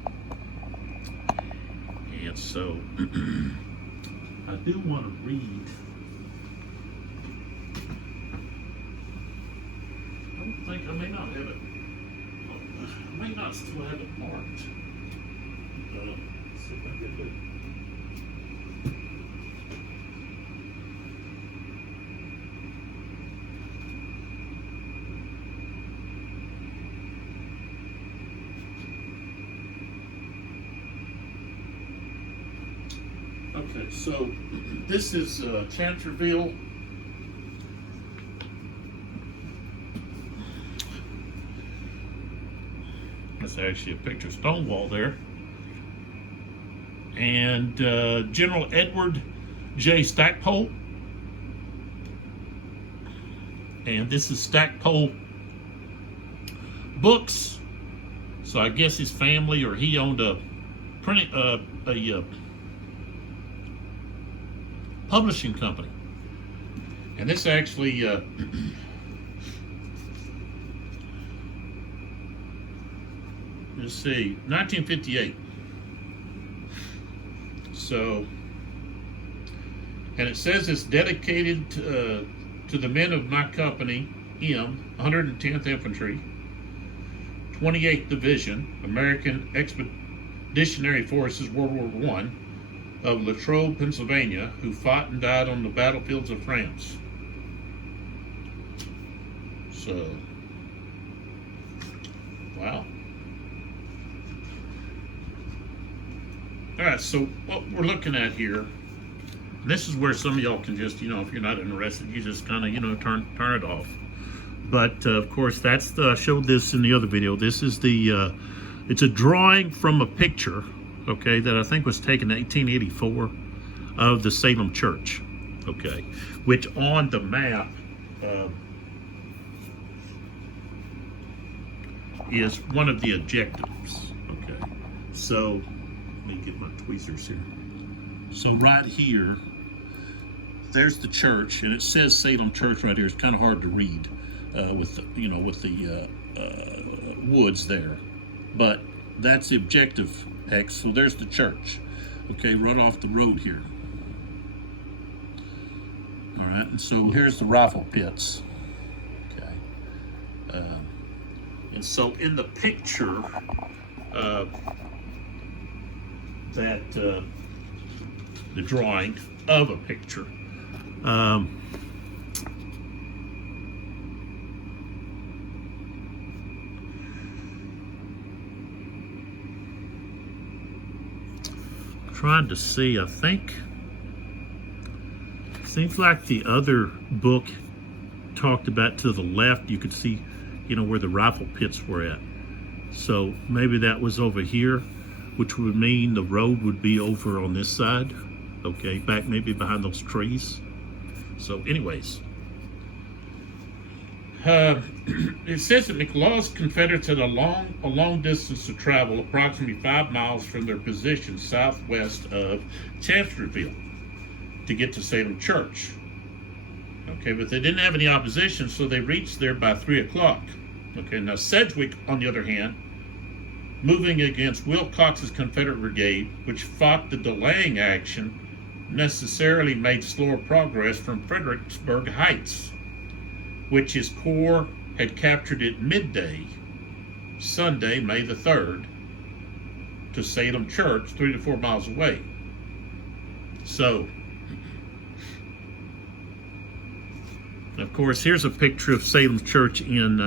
I do want to read. I may not have it. I may not still have it marked. See if I can do it. So this is Chancellorsville. That's actually a picture of Stonewall there. And General Edward J. Stackpole. And this is Stackpole Books. So I guess his family or he owned a printing publishing company. And this actually let's see, 1958. So, and it says it's dedicated to the men of my company, M, 110th Infantry, 28th Division, American Expeditionary Forces, World War I, of Latrobe, Pennsylvania, who fought and died on the battlefields of France. So, wow. All right, so what we're looking at here, this is where some of y'all can just, if you're not interested, you just kind of, turn it off. But of course, that's I showed this in the other video. This is the, it's a drawing from a picture, okay, that I think was taken in 1884 of the Salem Church, okay, which on the map is one of the objectives, okay. So let me get my tweezers here. So right here, there's the church, and it says Salem Church right here. It's kind of hard to read with the woods there, but that's the objective X. So there's the church, okay, right off the road here. All right, and so here's the rifle pits, okay, and so in the picture that the drawing of a picture. Trying to see, I think, seems like the other book talked about to the left, you could see, where the rifle pits were at. So maybe that was over here, which would mean the road would be over on this side, okay, back maybe behind those trees. So anyways, it says that McLaw's Confederates had a long distance to travel, approximately 5 miles from their position southwest of Chancellorsville to get to Salem Church. Okay, but they didn't have any opposition, so they reached there by 3 o'clock. Okay, now Sedgwick, on the other hand, moving against Wilcox's Confederate brigade, which fought the delaying action, necessarily made slower progress from Fredericksburg Heights, which his corps had captured at midday, Sunday, May the 3rd, to Salem Church, 3 to 4 miles away. So, of course, here's a picture of Salem Church in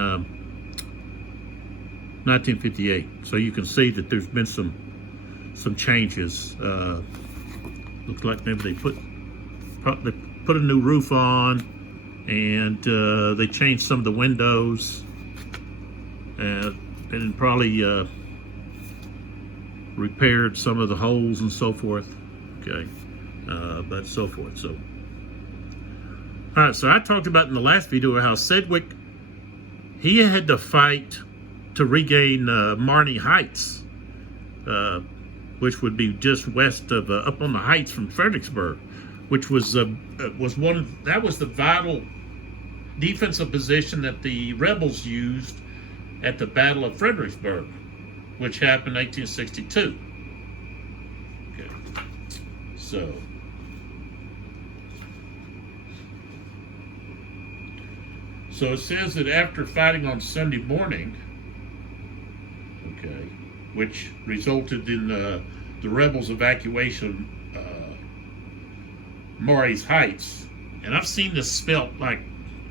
1958. So you can see that there's been some changes. Looks like maybe they put a new roof on, and they changed some of the windows, and probably repaired some of the holes and so forth. Okay, but so forth. So, all right. So I talked about in the last video how Sedgwick, he had to fight to regain Marney Heights, which would be just west of up on the heights from Fredericksburg, which was the vital defensive position that the rebels used at the Battle of Fredericksburg, which happened in 1862. Okay, so it says that after fighting on Sunday morning, okay, which resulted in the rebels' evacuation of Marney Heights, and I've seen this spelt like a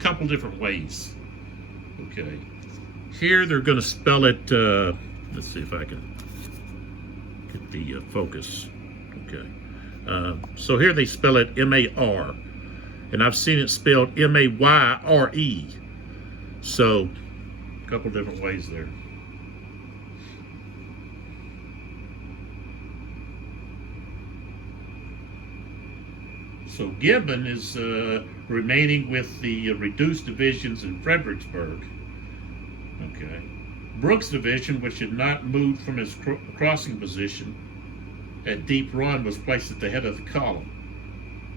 couple different ways. Okay, here they're going to spell it. Let's see if I can get the focus. Okay, So here they spell it M-A-R, and I've seen it spelled M-A-Y-R-E. So a couple different ways there. So Gibbon is remaining with the reduced divisions in Fredericksburg. Okay. Brooks' division, which had not moved from his crossing position at Deep Run, was placed at the head of the column,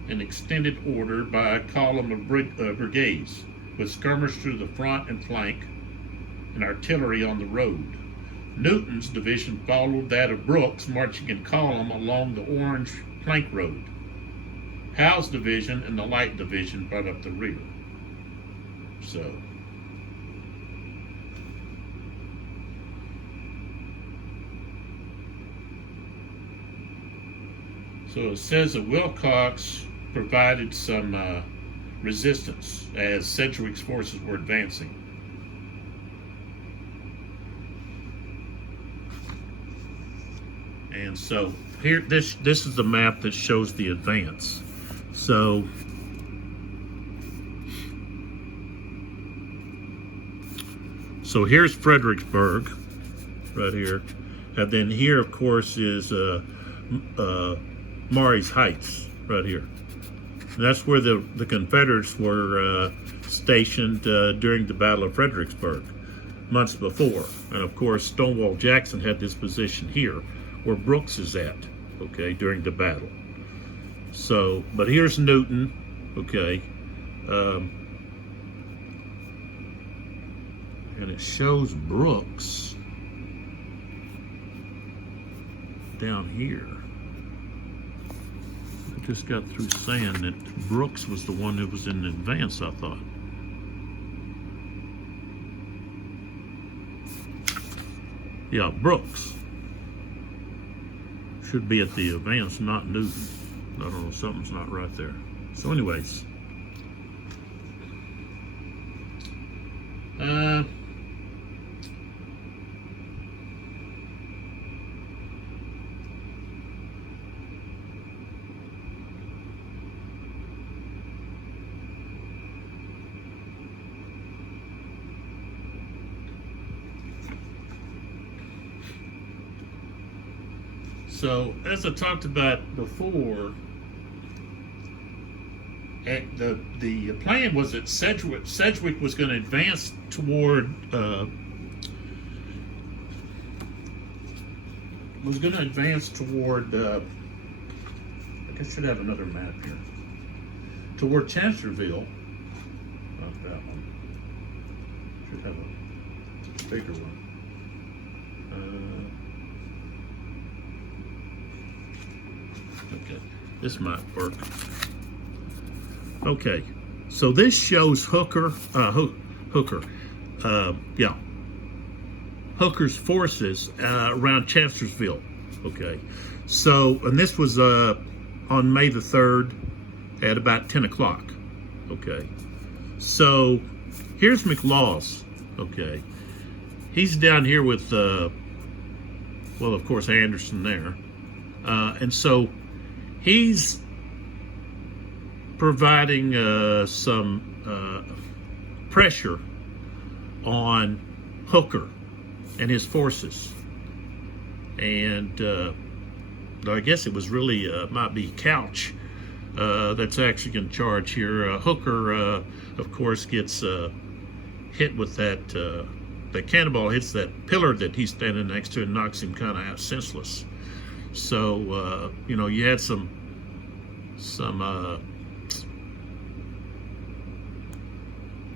in extended order by a column of brigades, with skirmers through the front and flank, and artillery on the road. Newton's division followed that of Brooks, marching in column along the Orange Plank Road. Howe's division and the Light division brought up the rear. So it says that Wilcox provided some resistance as Sedgwick's forces were advancing. And so here, this is the map that shows the advance. So here's Fredericksburg, right here, and then here, of course, is Maury's Heights, right here. And that's where the Confederates were stationed during the Battle of Fredericksburg months before. And of course, Stonewall Jackson had this position here, where Brooks is at, okay, during the battle. So, but here's Newton, okay, and it shows Brooks down here. I just got through saying that Brooks was the one that was in advance, I thought. Yeah, Brooks should be at the advance, not Newton. I don't know, something's not right there. So anyways, so as I talked about before, the plan was that Sedgwick was going to advance toward I should have another map here, toward Chancellorsville. Not that one. Should have a bigger one. Okay, this might work. Okay, so this shows Hooker's forces around Chancellorsville. Okay, so, and this was on May the 3rd at about 10 o'clock. Okay, so here's McLaws. Okay, he's down here with, well, of course, Anderson there. And so he's providing some pressure on Hooker and his forces. And I guess it was really, might be Couch that's actually in charge here. Hooker, of course, gets hit with that, the cannonball hits that pillar that he's standing next to and knocks him kind of out senseless. So, you know, you had some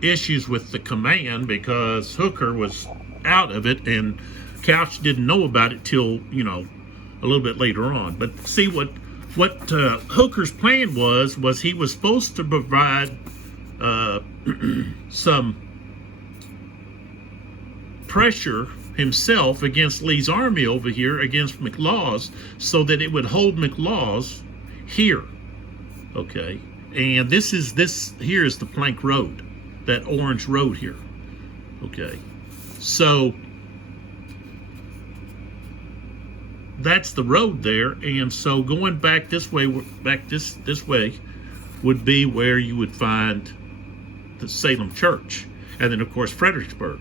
issues with the command because Hooker was out of it and Couch didn't know about it till, you know, a little bit later on. But see, what Hooker's plan was he was supposed to provide some pressure himself against Lee's army over here against McLaws, so that it would hold McLaws here. Okay, and this here is the Plank Road, that orange road here. Okay, so that's the road there, and so going back this way, this way, would be where you would find the Salem Church, and then of course Fredericksburg.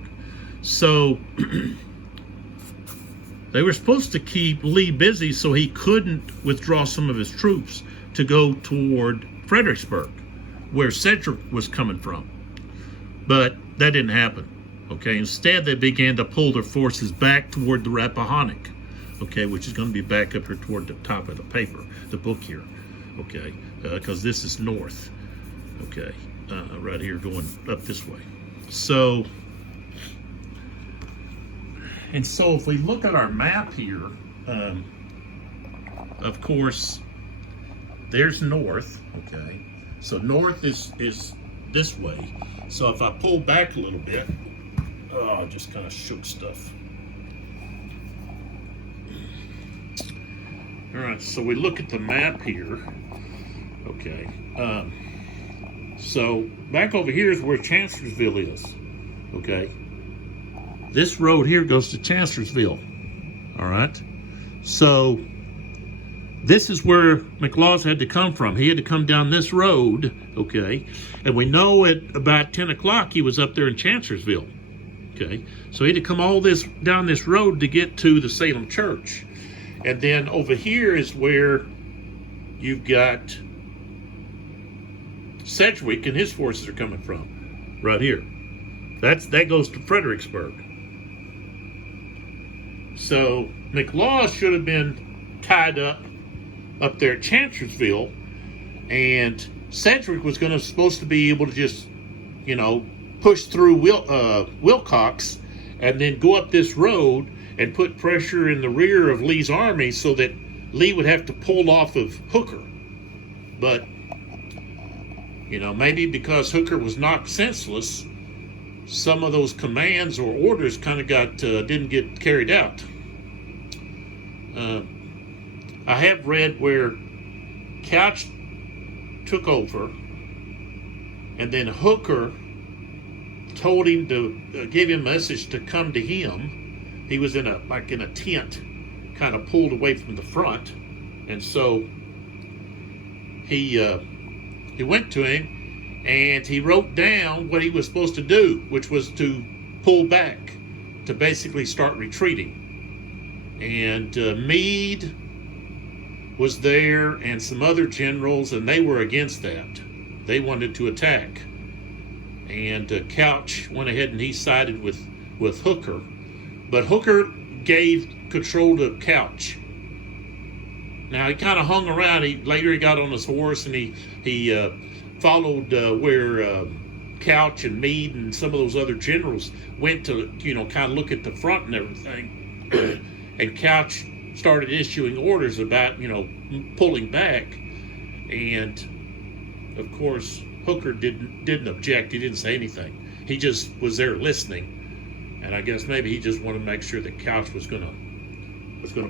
So they were supposed to keep Lee busy so he couldn't withdraw some of his troops to go toward Fredericksburg, where Sedgwick was coming from. But that didn't happen. Okay, instead they began to pull their forces back toward the Rappahannock, okay, which is going to be back up here toward the top of the paper, the book here, okay, because this is north, okay, right here going up this way. So, and so if we look at our map here, of course, there's north, okay, so north is this way. So if I pull back a little bit, I just kind of shook stuff. All right, so we look at the map here. Okay, so back over here is where Chancellorsville is. Okay, this road here goes to Chancellorsville. All right, so this is where McLaws had to come from. He had to come down this road. Okay, and we know at about 10 o'clock he was up there in Chancellorsville. Okay, so he had to come all this down this road to get to the Salem Church. And then over here is where you've got Sedgwick and his forces are coming from, right here. That goes to Fredericksburg. So McLaws should have been tied up there at Chancellorsville, and Sedgwick was supposed to be able to just, push through Wilcox and then go up this road and put pressure in the rear of Lee's army so that Lee would have to pull off of Hooker. But, maybe because Hooker was knocked senseless, some of those commands or orders kind of didn't get carried out. I have read where Couch took over, and then Hooker told him to give him a message to come to him. He was in a tent, kind of pulled away from the front, and so he went to him and he wrote down what he was supposed to do, which was to pull back, to basically start retreating. And Meade was there and some other generals, and they were against that. They wanted to attack. And Couch went ahead and he sided with Hooker. But Hooker gave control to Couch. Now he kind of hung around. Later he got on his horse and he followed where Couch and Meade and some of those other generals went to, kind of look at the front and everything. And Couch started issuing orders about, pulling back. And of course Hooker didn't object. He didn't say anything. He just was there listening. And I guess maybe he just wanted to make sure that Couch was gonna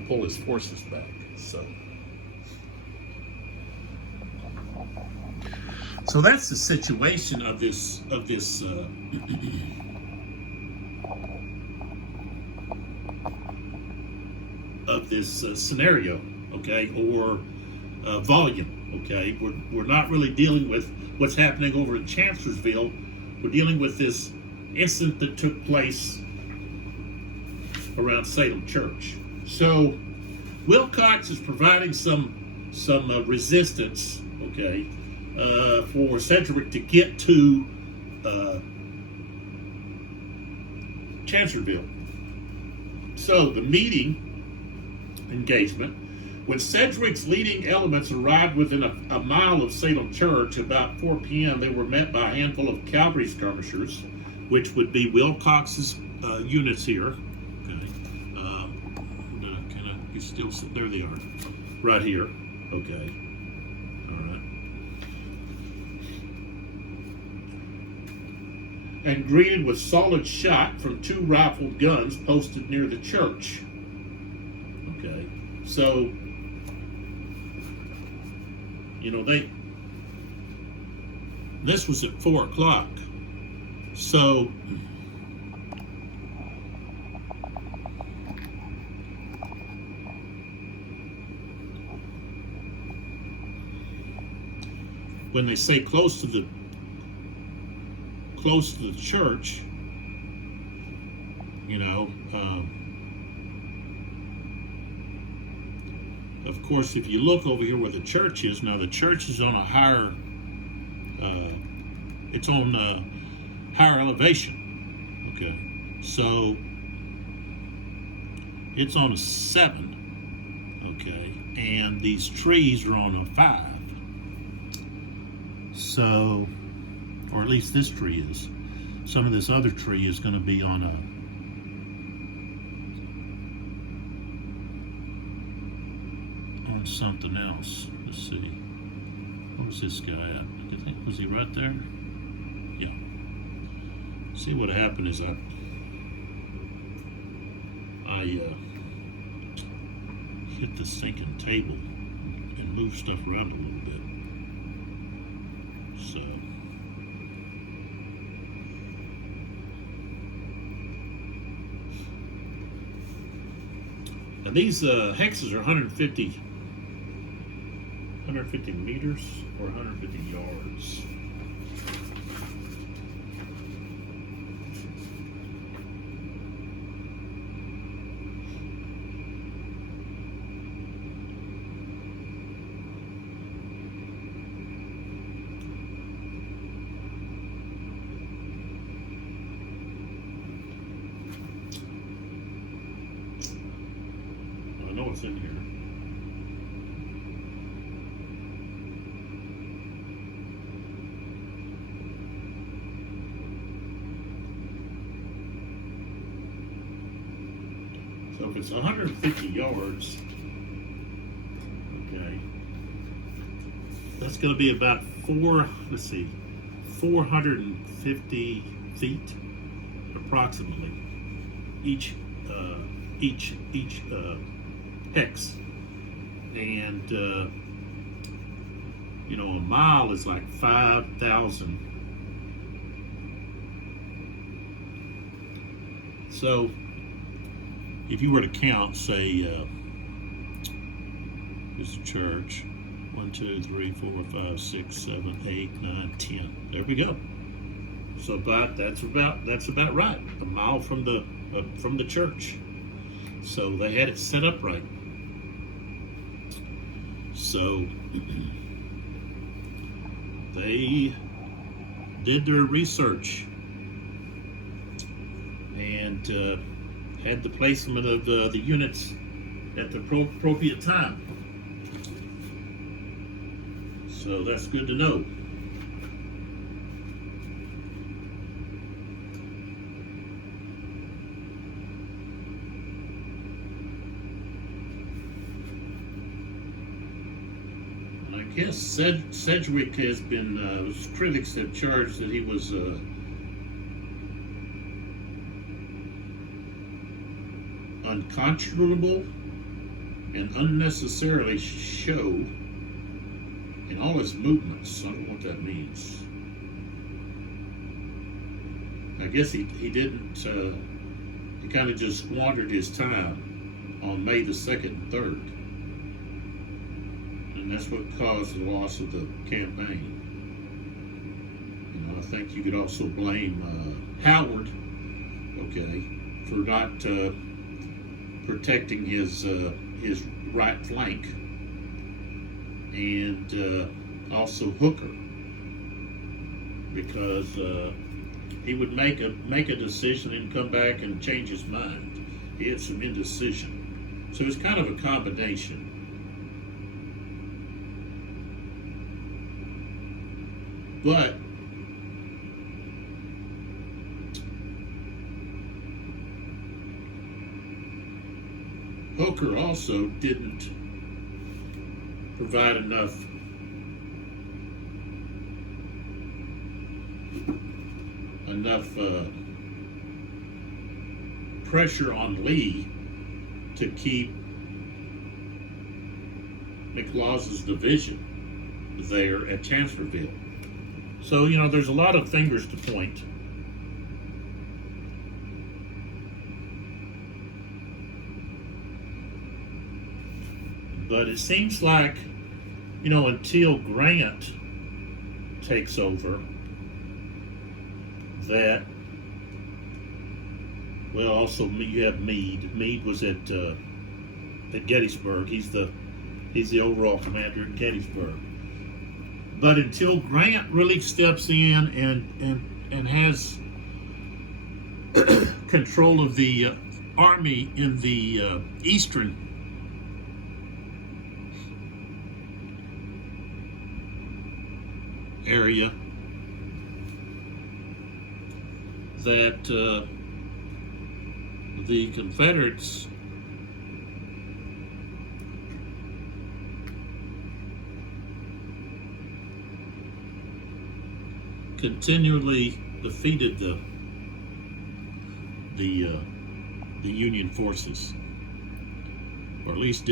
pull his forces back. So that's the situation of this scenario, okay, or volume, okay. We're not really dealing with what's happening over in Chancellorsville. We're dealing with this incident that took place around Salem Church. So Wilcox is providing some resistance, okay, for Sedgwick to get to Chancellorsville. So the meeting engagement, when Sedgwick's leading elements arrived within a mile of Salem Church about 4 p.m., they were met by a handful of cavalry skirmishers, which would be Wilcox's units here. Okay, you still there? They are right here. Okay, all right. And greeted with solid shot from 2 rifled guns posted near the church. Okay, so this was at 4 o'clock. So when they say close to the church, you know, of course, if you look over here where the church is, now the church is on a higher, it's on higher elevation. Okay, so it's on a 7. Okay, and these trees are on a 5. So, or at least this tree is. Some of this other tree is going to be on something else. Let's see. Where's this guy at? Was he right there? Yeah. See, what happened is I hit the sinking table and moved stuff around a little bit. So now these hexes are 150 meters or 150 yards. I know it's in here. So if it's 150 yards, okay, that's going to be about 450 feet approximately each hex, and you know, a mile is like 5,000. So if you were to count, say, here's the church, 1, 2, 3, 4, 5, 6, 7, 8, 9, 10. There we go. So that's about right. A mile from the church. So they had it set up right. So they did their research and had the placement of the units at the appropriate time. So that's good to know. And I guess Sedgwick has been, critics have charged that he was unconscionable and unnecessarily show in all his movements. I don't know what that means. I guess he didn't, he kind of just squandered his time on May the 2nd and 3rd. And that's what caused the loss of the campaign. You know, I think you could also blame Howard, okay, for not protecting his right flank, and also Hooker, because he would make a decision and come back and change his mind. He had some indecision, so it's kind of a combination. But Hooker also didn't provide enough pressure on Lee to keep McLaws' division there at Chancellorsville. So, you know, there's a lot of fingers to point. But it seems like, you know, until Grant takes over, that, well, also you have Meade. Meade was at Gettysburg. He's the overall commander at Gettysburg. But until Grant really steps in and has control of the army in the eastern area, that the Confederates continually defeated the Union forces, or at least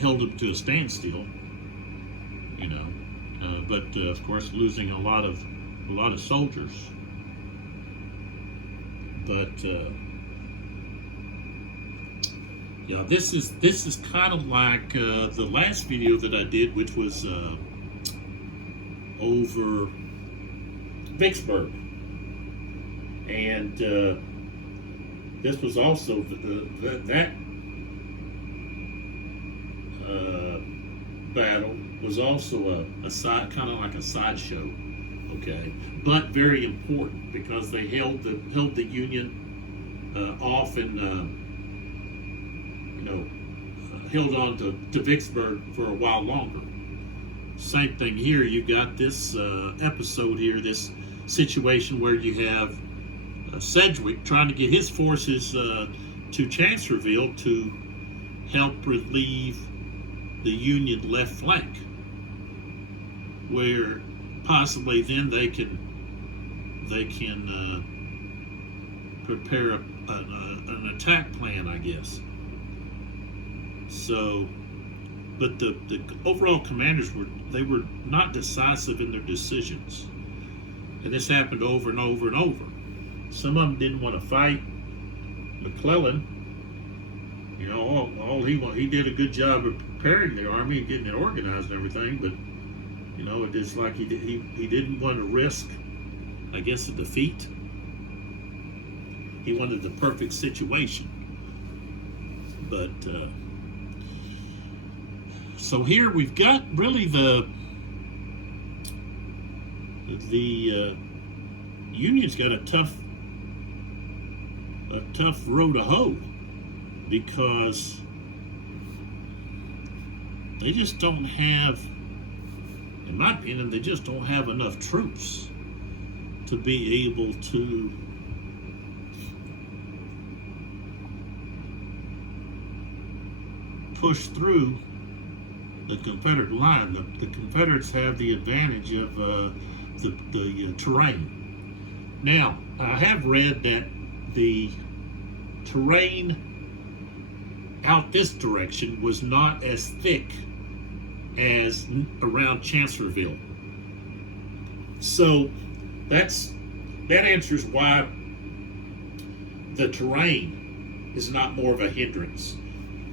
held them to a standstill, you know. But of course, losing a lot of soldiers. But yeah, this is kind of like the last video that I did, which was over Vicksburg, and this was also that battle was also a side, kind of like a sideshow, okay, but very important because they held the Union off and held on to Vicksburg for a while longer. Same thing here. You got this episode here, this situation where you have Sedgwick trying to get his forces to Chancellorsville to help relieve the Union left flank, where possibly then they can prepare an attack plan, I guess. So, but the overall commanders were not decisive in their decisions, and this happened over and over and over. Some of them didn't want to fight. McClellan, he did a good job of preparing the army and getting it organized and everything, but it is like he didn't want to risk, I guess, a defeat. He wanted the perfect situation. But so here we've got really the Union's got a tough row to hoe, because they just don't have, in my opinion, they just don't have enough troops to be able to push through the Confederate line. The Confederates have the advantage of the terrain. Now, I have read that the terrain out this direction was not as thick as around Chancellorsville. So that answers why the terrain is not more of a hindrance.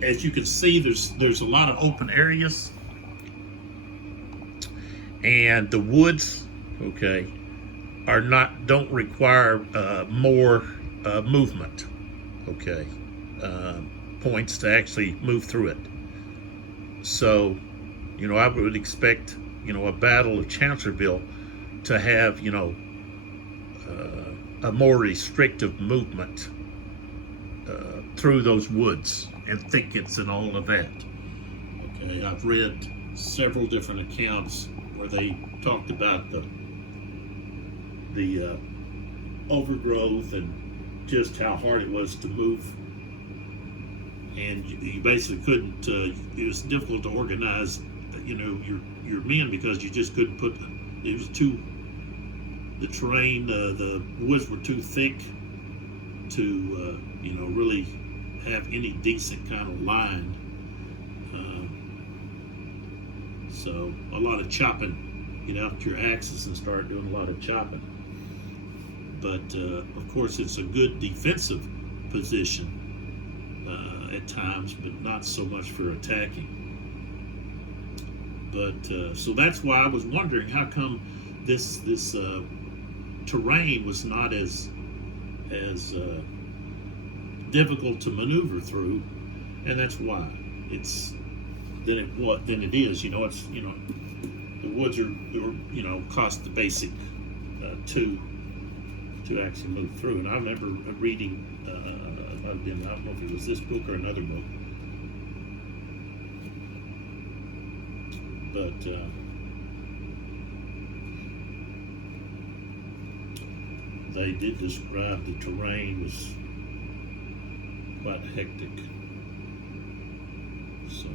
As you can see, there's a lot of open areas, and the woods, okay, don't require more movement, okay, points to actually move through it. So, I would expect, a battle of Chancellorsville to have, a more restrictive movement through those woods and thickets and all of that. Okay, I've read several different accounts where they talked about the overgrowth and just how hard it was to move, and you basically couldn't. It was difficult to organize, your men, because you just couldn't put. It was the terrain, the woods were too thick to really have any decent kind of line. So a lot of chopping. Out your axes and start doing a lot of chopping. But of course, it's a good defensive position at times, but not so much for attacking. But so that's why I was wondering, how come this terrain was not as difficult to maneuver through, and that's why it's than it is. It's the woods are cost the basic two to actually move through. And I remember reading I don't know if it was this book or another book, but they did describe the terrain was quite hectic. So,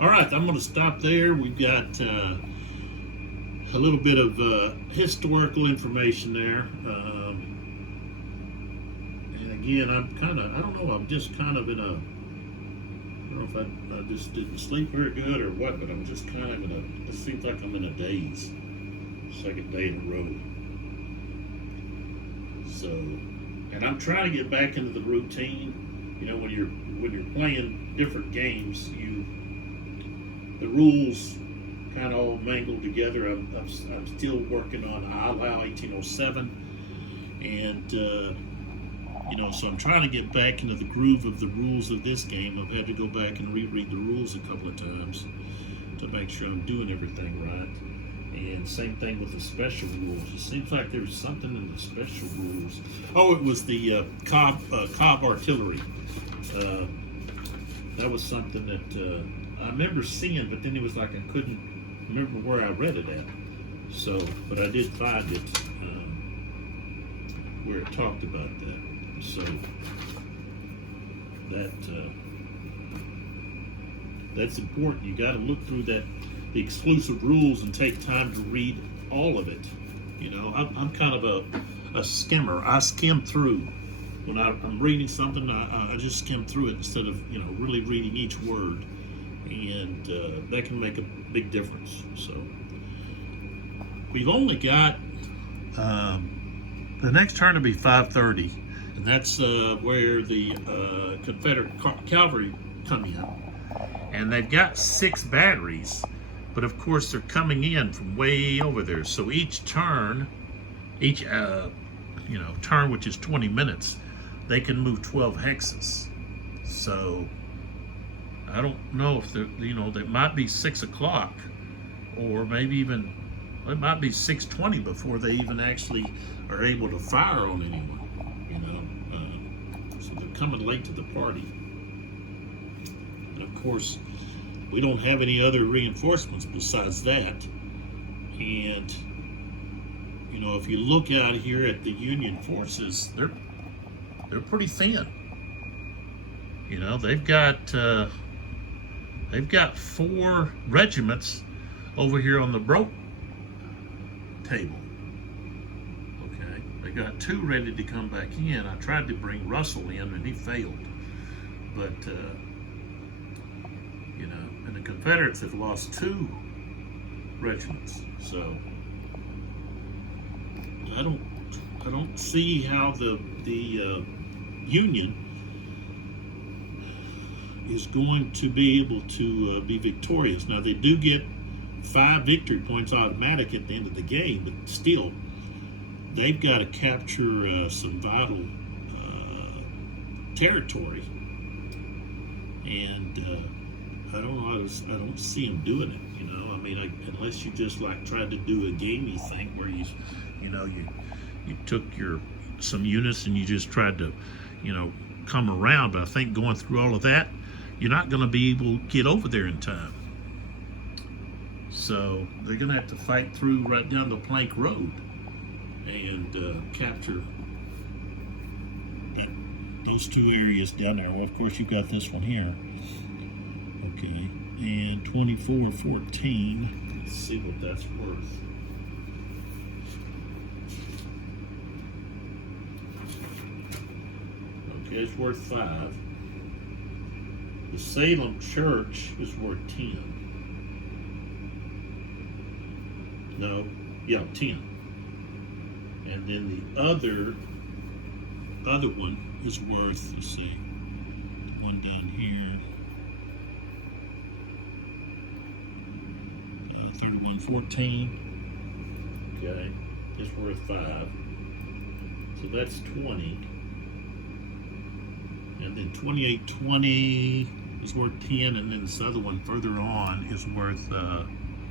all right, I'm going to stop there. We've got a little bit of historical information there. And again, I'm just kind of in a, I don't know if I just didn't sleep very good or what, but I'm just kind of it seems like I'm in a daze. Second day in a row. So, and I'm trying to get back into the routine. When you're playing different games, the rules kind of all mangled together. I'm still working on ILAO 1807, and so I'm trying to get back into the groove of the rules of this game. I've had to go back and reread the rules a couple of times to make sure I'm doing everything right. And same thing with the special rules. It seems like there's something in the special rules. Oh, it was the Cobb artillery. That was something that I remember seeing, but then it was like I couldn't remember where I read it at. So, but I did find it where it talked about that. So that's important. You got to look through the exclusive rules and take time to read all of it. I'm kind of a skimmer. I skim through. When I'm reading something, I just skim through it instead of really reading each word, and that can make a big difference. So we've only got the next turn will be 5:30, and that's where the Confederate cavalry come in, and they've got 6 batteries. But of course, they're coming in from way over there. So each turn, turn, which is 20 minutes, they can move 12 hexes. So I don't know if they're, they might be 6 o'clock, or maybe even it might be 6:20 before they even actually are able to fire on anyone. So they're coming late to the party. And of course, we don't have any other reinforcements besides that. And, if you look out here at the Union forces, they're pretty thin. They've got 4 regiments over here on the broke table. Okay, they got 2 ready to come back in. I tried to bring Russell in, and he failed. But and the Confederates have lost 2 regiments. So I don't see how the Union is going to be able to be victorious. Now, they do get 5 victory points automatic at the end of the game, but still, they've got to capture some vital territory, and I don't see them doing it. Unless you just tried to do a gamey thing where you took some units and you just tried to come around. But I think going through all of that, you're not going to be able to get over there in time. So they're going to have to fight through right down the Plank Road and capture those 2 areas down there. Well, of course, you've got this one here. Okay, and 2414. Let's see what that's worth. Okay, it's worth 5. The Salem Church is worth 10. No, yeah, 10. And then the other one is worth, let's see, one down here. 3114. Okay, it's worth 5. So that's 20. And then 2820 is worth 10, and then this other one further on is worth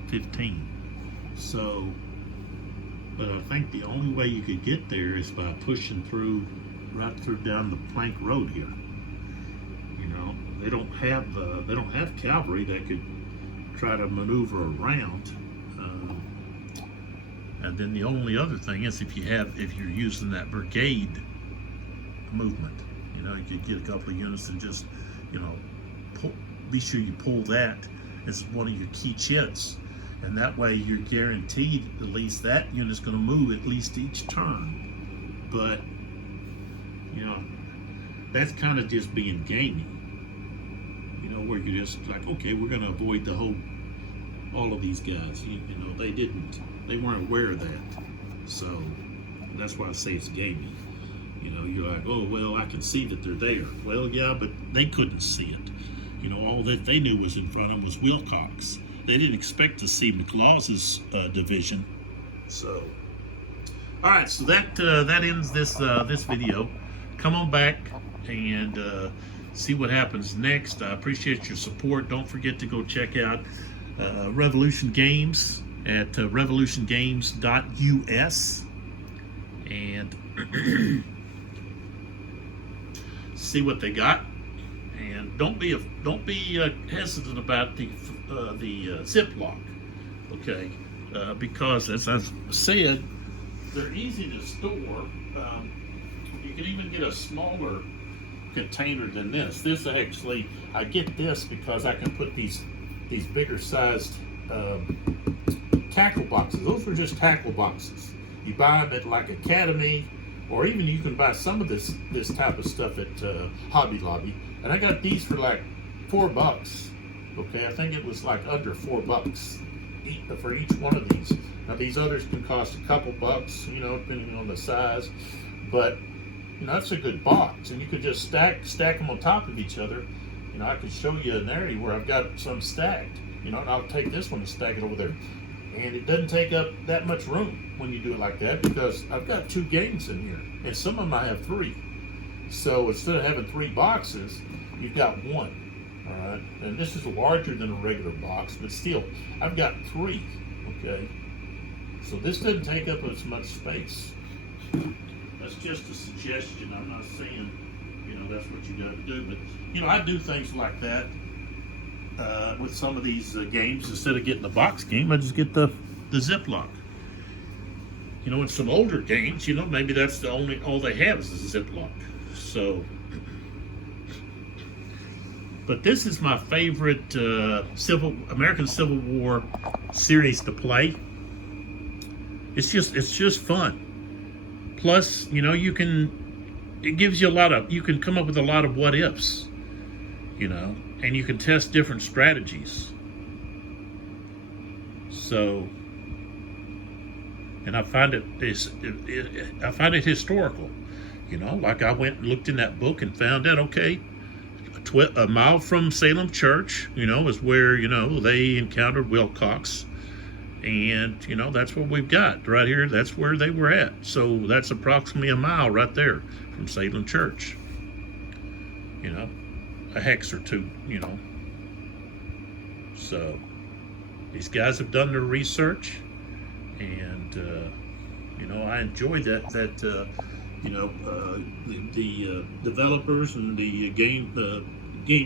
15. So, but I think the only way you could get there is by pushing through, right through down the plank road here. You know, they don't have cavalry that could try to maneuver around. And then the only other thing is if you're using that brigade movement, you know, you could get a couple of units and just, you know, be sure you pull that as one of your key chits, and that way you're guaranteed at least that unit's going to move at least each turn. But you know, that's kind of just being gamey, you know, where you're just like, okay, we're going to avoid all of these guys. You know, they weren't aware of that, so that's why I say it's gamey. You know, you're like, oh, well, I can see that they're there. Well, yeah, but they couldn't see it. You know, all that they knew was in front of them was Wilcox. They didn't expect to see McLaws's division. So, all right, so that ends this video. Come on back and see what happens next. I appreciate your support. Don't forget to go check out Revolution Games at revolutiongames.us and see what they got. And don't be hesitant about the Ziploc, okay? Because as I said, they're easy to store. You can even get a smaller container than this. This actually, I get this because I can put these bigger sized tackle boxes. Those are just tackle boxes. You buy them at like Academy, or even you can buy some of this type of stuff at Hobby Lobby. And I got these for like $4. Okay, I think it was like under $4 for each one of these. Now these others can cost a couple bucks, you know, depending on the size. But you know, that's a good box, and you could just stack them on top of each other. You know, I could show you an area where I've got some stacked. You know, and I'll take this one and stack it over there. And it doesn't take up that much room when you do it like that, because I've got 2 games in here, and some of them I have 3. So instead of having 3 boxes, you've got 1. All right, and this is larger than a regular box, but still, I've got 3. Okay, so this doesn't take up as much space. That's just a suggestion. I'm not saying, you know, that's what you got to do, but you know, I do things like that with some of these games. Instead of getting the box game, I just get the Ziploc. You know, in some older games, you know, maybe that's all they have is a Ziploc. So, but this is my favorite American Civil War series to play. It's just fun. Plus, you know, it gives you you can come up with a lot of what ifs, you know, and you can test different strategies. So, and I find it historical, you know, like I went and looked in that book and found out, okay, a mile from Salem Church, you know, is where, you know, they encountered Wilcox. And, you know, that's what we've got right here. That's where they were at. So that's approximately a mile right there from Salem Church. You know, a hex or 2, you know. So these guys have done their research. And, you know, I enjoy that you know, the developers and the game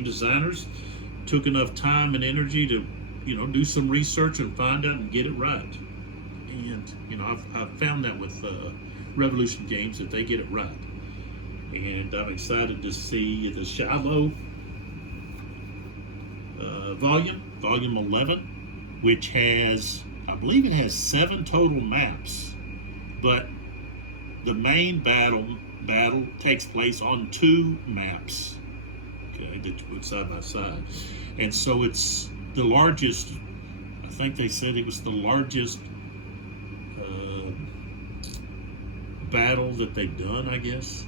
designers took enough time and energy to, you know, do some research and find out and get it right. And, you know, I've found that with Revolution Games, that they get it right. And I'm excited to see the Shiloh volume 11, which has, I believe it has 7 total maps, but the main battle takes place on 2 maps, okay, that you put side by side. And so it's the largest, I think they said it was the largest battle that they've done, I guess.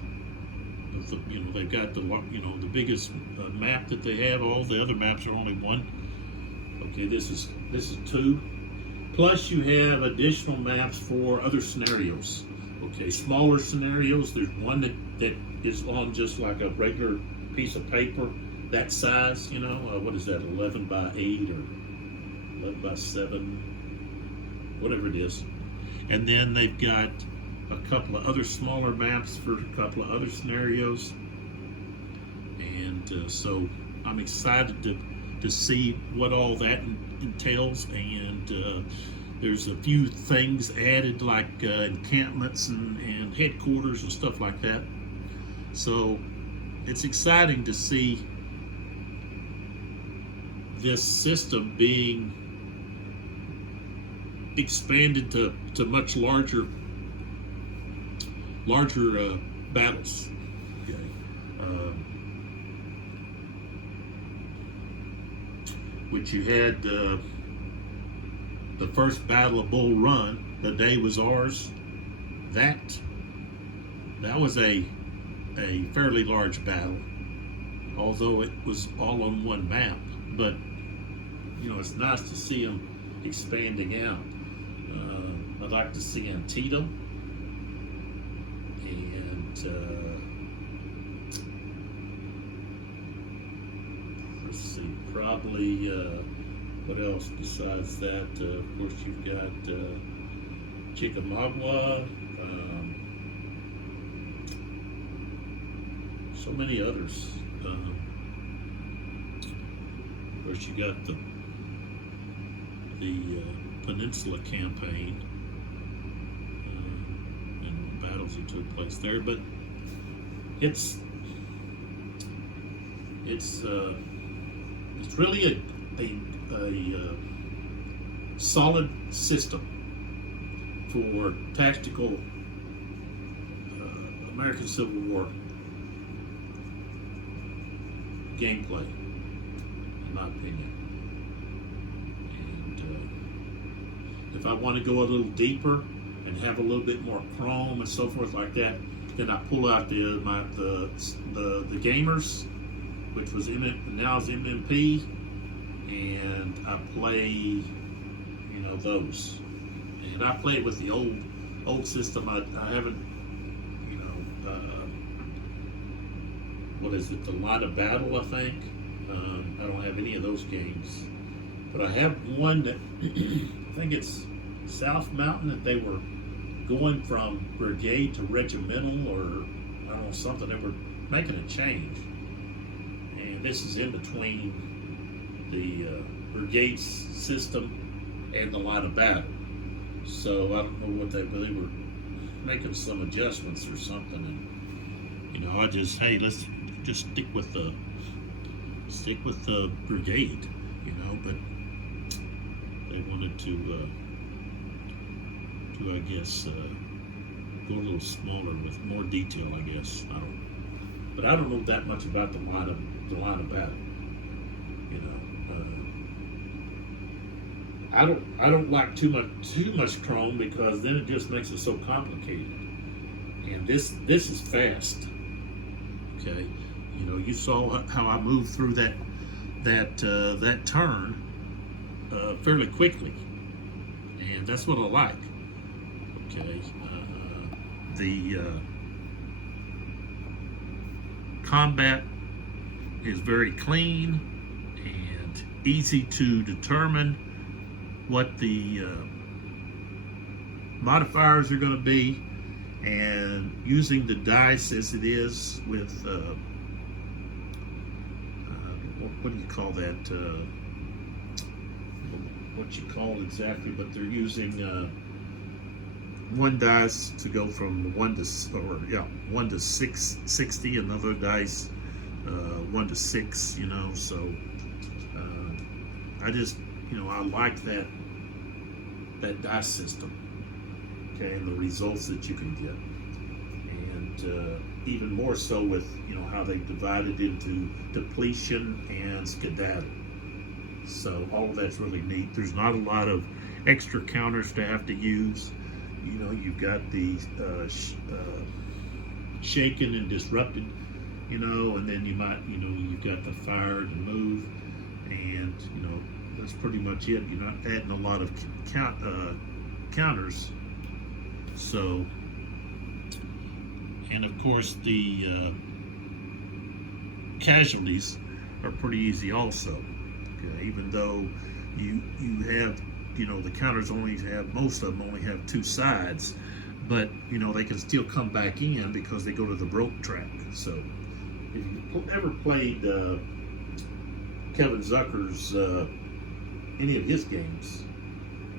You know, they've got the biggest map that they have. All the other maps are only 1. Okay, this is 2. Plus, you have additional maps for other scenarios. Okay, smaller scenarios. There's one that is on just like a regular piece of paper, that size. You know, what is that? 11 by 8 or 11 by 7, whatever it is. And then they've got a couple of other smaller maps for a couple of other scenarios. And so I'm excited to see what all that entails. And there's a few things added, like encampments and headquarters and stuff like that. So it's exciting to see this system being expanded to much larger battles. Okay. Which you had the first Battle of Bull Run, The Day Was Ours. That was a fairly large battle, although it was all on one map. But you know, it's nice to see them expanding out. I'd like to see Antietam, and let's see, probably what else besides that? Of course, you've got Chickamauga, so many others. Of course, you got the Peninsula Campaign and battles that took place there, but it's really a solid system for tactical American Civil War gameplay, in my opinion. If I want to go a little deeper and have a little bit more chrome and so forth like that, then I pull out the gamers, which was now is MMP, and I play, you know, those. And I play with the old system. I haven't, you know, what is it? The Line of Battle, I think. I don't have any of those games, but I have one that I think it's South Mountain, that they were going from brigade to regimental, or I don't know, something. They were making a change, and this is in between the brigade system and the line of battle. So I don't know what they were making some adjustments or something, and you know, I just, hey, let's just stick with the brigade, you know. But they wanted to I guess go a little smaller with more detail, I guess. But I don't know that much about the line of battle, you know. I don't like too much chrome, because then it just makes it so complicated. And this is fast. Okay, you know, you saw how I moved through that turn fairly quickly, and that's what I like. Okay, the combat is very clean and easy to determine what the modifiers are going to be, and using the dice as it is with what do you call that? What you call it exactly? But they're using one dice to go from 1 to 660, another dice 1 to 6. You know, so I just, you know, I like that dice system. Okay, and the results that you can get, and even more so with, you know, how they divided into depletion and skedaddle. So all of that's really neat. There's not a lot of extra counters to have to use. You know, you've got the shaken and disrupted, you know, and then you might, you know, you've got the fire to move, and you know, that's pretty much it. You're not adding a lot of counters. So, and of course the casualties are pretty easy also. Okay, even though you have, the counters only have, most of them only have two sides, but they can still come back in because they go to the broke track. So if you ever played Kevin Zucker's any of his games,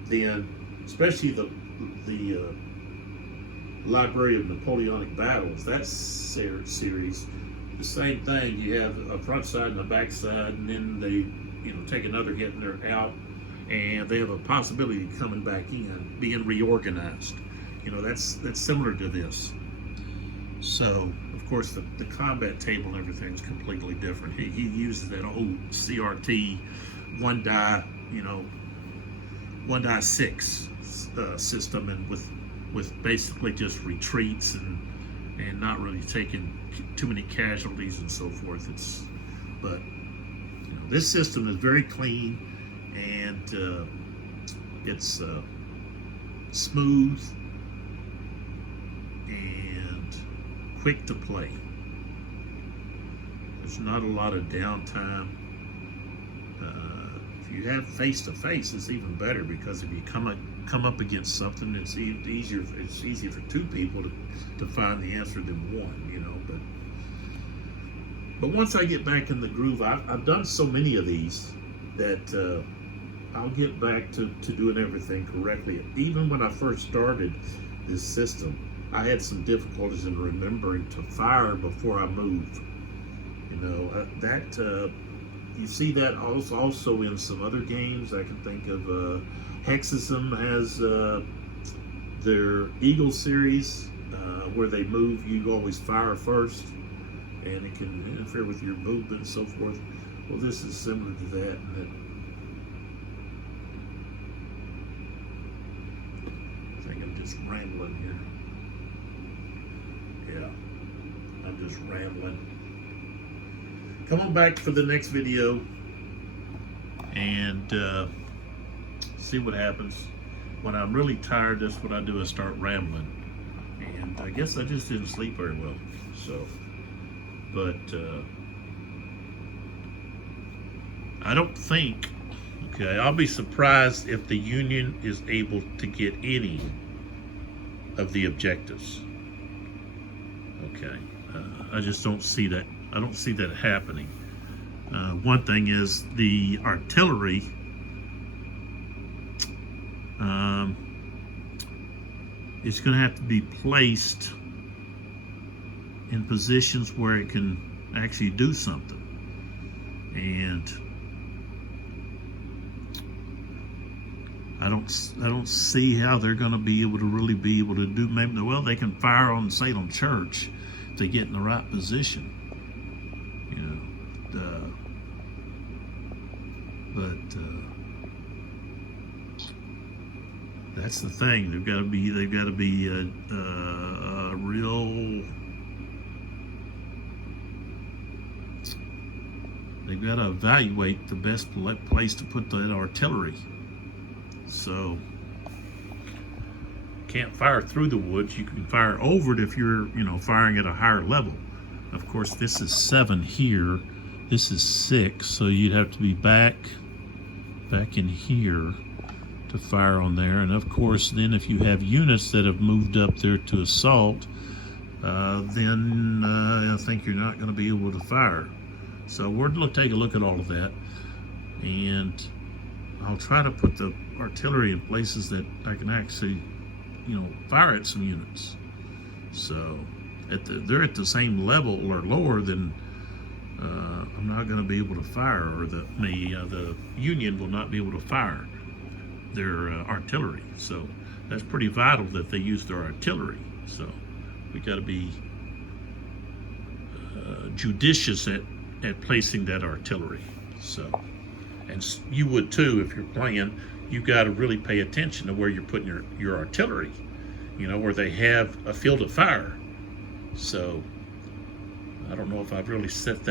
then especially the Library of Napoleonic Battles, that series, the same thing. You have a front side and a back side, and then they take another hit and they're out, and they have a possibility of coming back in, being reorganized. That's similar to this. So of course the combat table and everything is completely different. He uses that old CRT one die 6 system, and with basically just retreats and not really taking too many casualties and so forth. But this system is very clean, and it's smooth and quick to play. There's not a lot of downtime. If you have face-to-face, it's even better, because if you come up against something, it's easier. It's easier for two people to find the answer than one. But once I get back in the groove, I've done so many of these that I'll get back to doing everything correctly. Even when I first started this system, I had some difficulties in remembering to fire before I moved. You see that also in some other games. I can think of Hexism has their Eagle series, where they move, you always fire first, and it can interfere with your movement and so forth. Well, this is similar to that. I think I'm just rambling here. Yeah, I'm just rambling. Come on back for the next video and see what happens. When I'm really tired, that's what I do, is start rambling. And I guess I just didn't sleep very well. So, but I don't think, I'll be surprised if the Union is able to get any of the objectives. I just don't see that. I don't see that happening. One thing is the artillery. It's going to have to be placed in positions where it can actually do something. And I don't see how they're going to be able to really be able to do. Maybe, well, they can fire on Salem Church if they get in the right position. But that's the thing. They've got to be real. They've got to evaluate the best place to put that artillery. So, can't fire through the woods. You can fire over it if you're, firing at a higher level. Of course, this is 7 here. This is 6, so you'd have to be back in here to fire on there. And of course, then if you have units that have moved up there to assault, then I think you're not going to be able to fire. So we're going to take a look at all of that, and I'll try to put the artillery in places that I can actually, fire at some units. So they're at the same level or lower, then I'm not going to be able to fire, or the Union will not be able to fire their artillery. So that's pretty vital that they use their artillery. So we got to be judicious at placing that artillery. So, and you would too if you're playing. You got to really pay attention to where you're putting your artillery. Where they have a field of fire. So I don't know if I've really set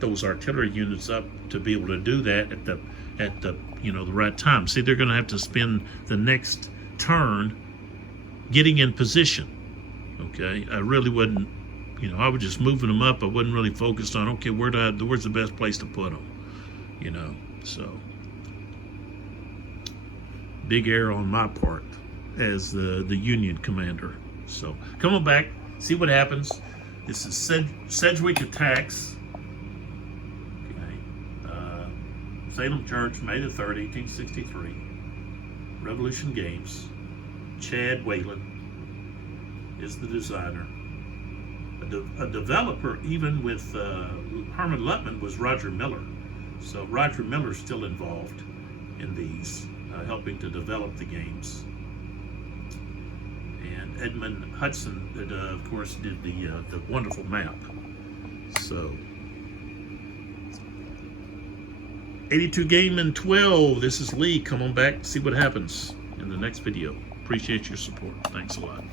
those artillery units up to be able to do that at the the right time. See, they're going to have to spend the next turn getting in position. Okay, I really wasn't, I was just moving them up. I wasn't really focused on, okay, where's the best place to put them, so big error on my part as the Union commander. So come on back, see what happens. This is Sedgwick Attacks. Okay. Salem Church, May the 3rd, 1863. Revolution Games. Chad Whalen is the designer. A developer, even with Herman Luttmann, was Roger Miller. So Roger Miller's still involved in these, helping to develop the games. And Edmund Hudson, that of course did the wonderful map. So 82 game in 12. This is Lee. Come on back, see what happens in the next video. Appreciate your support. Thanks a lot.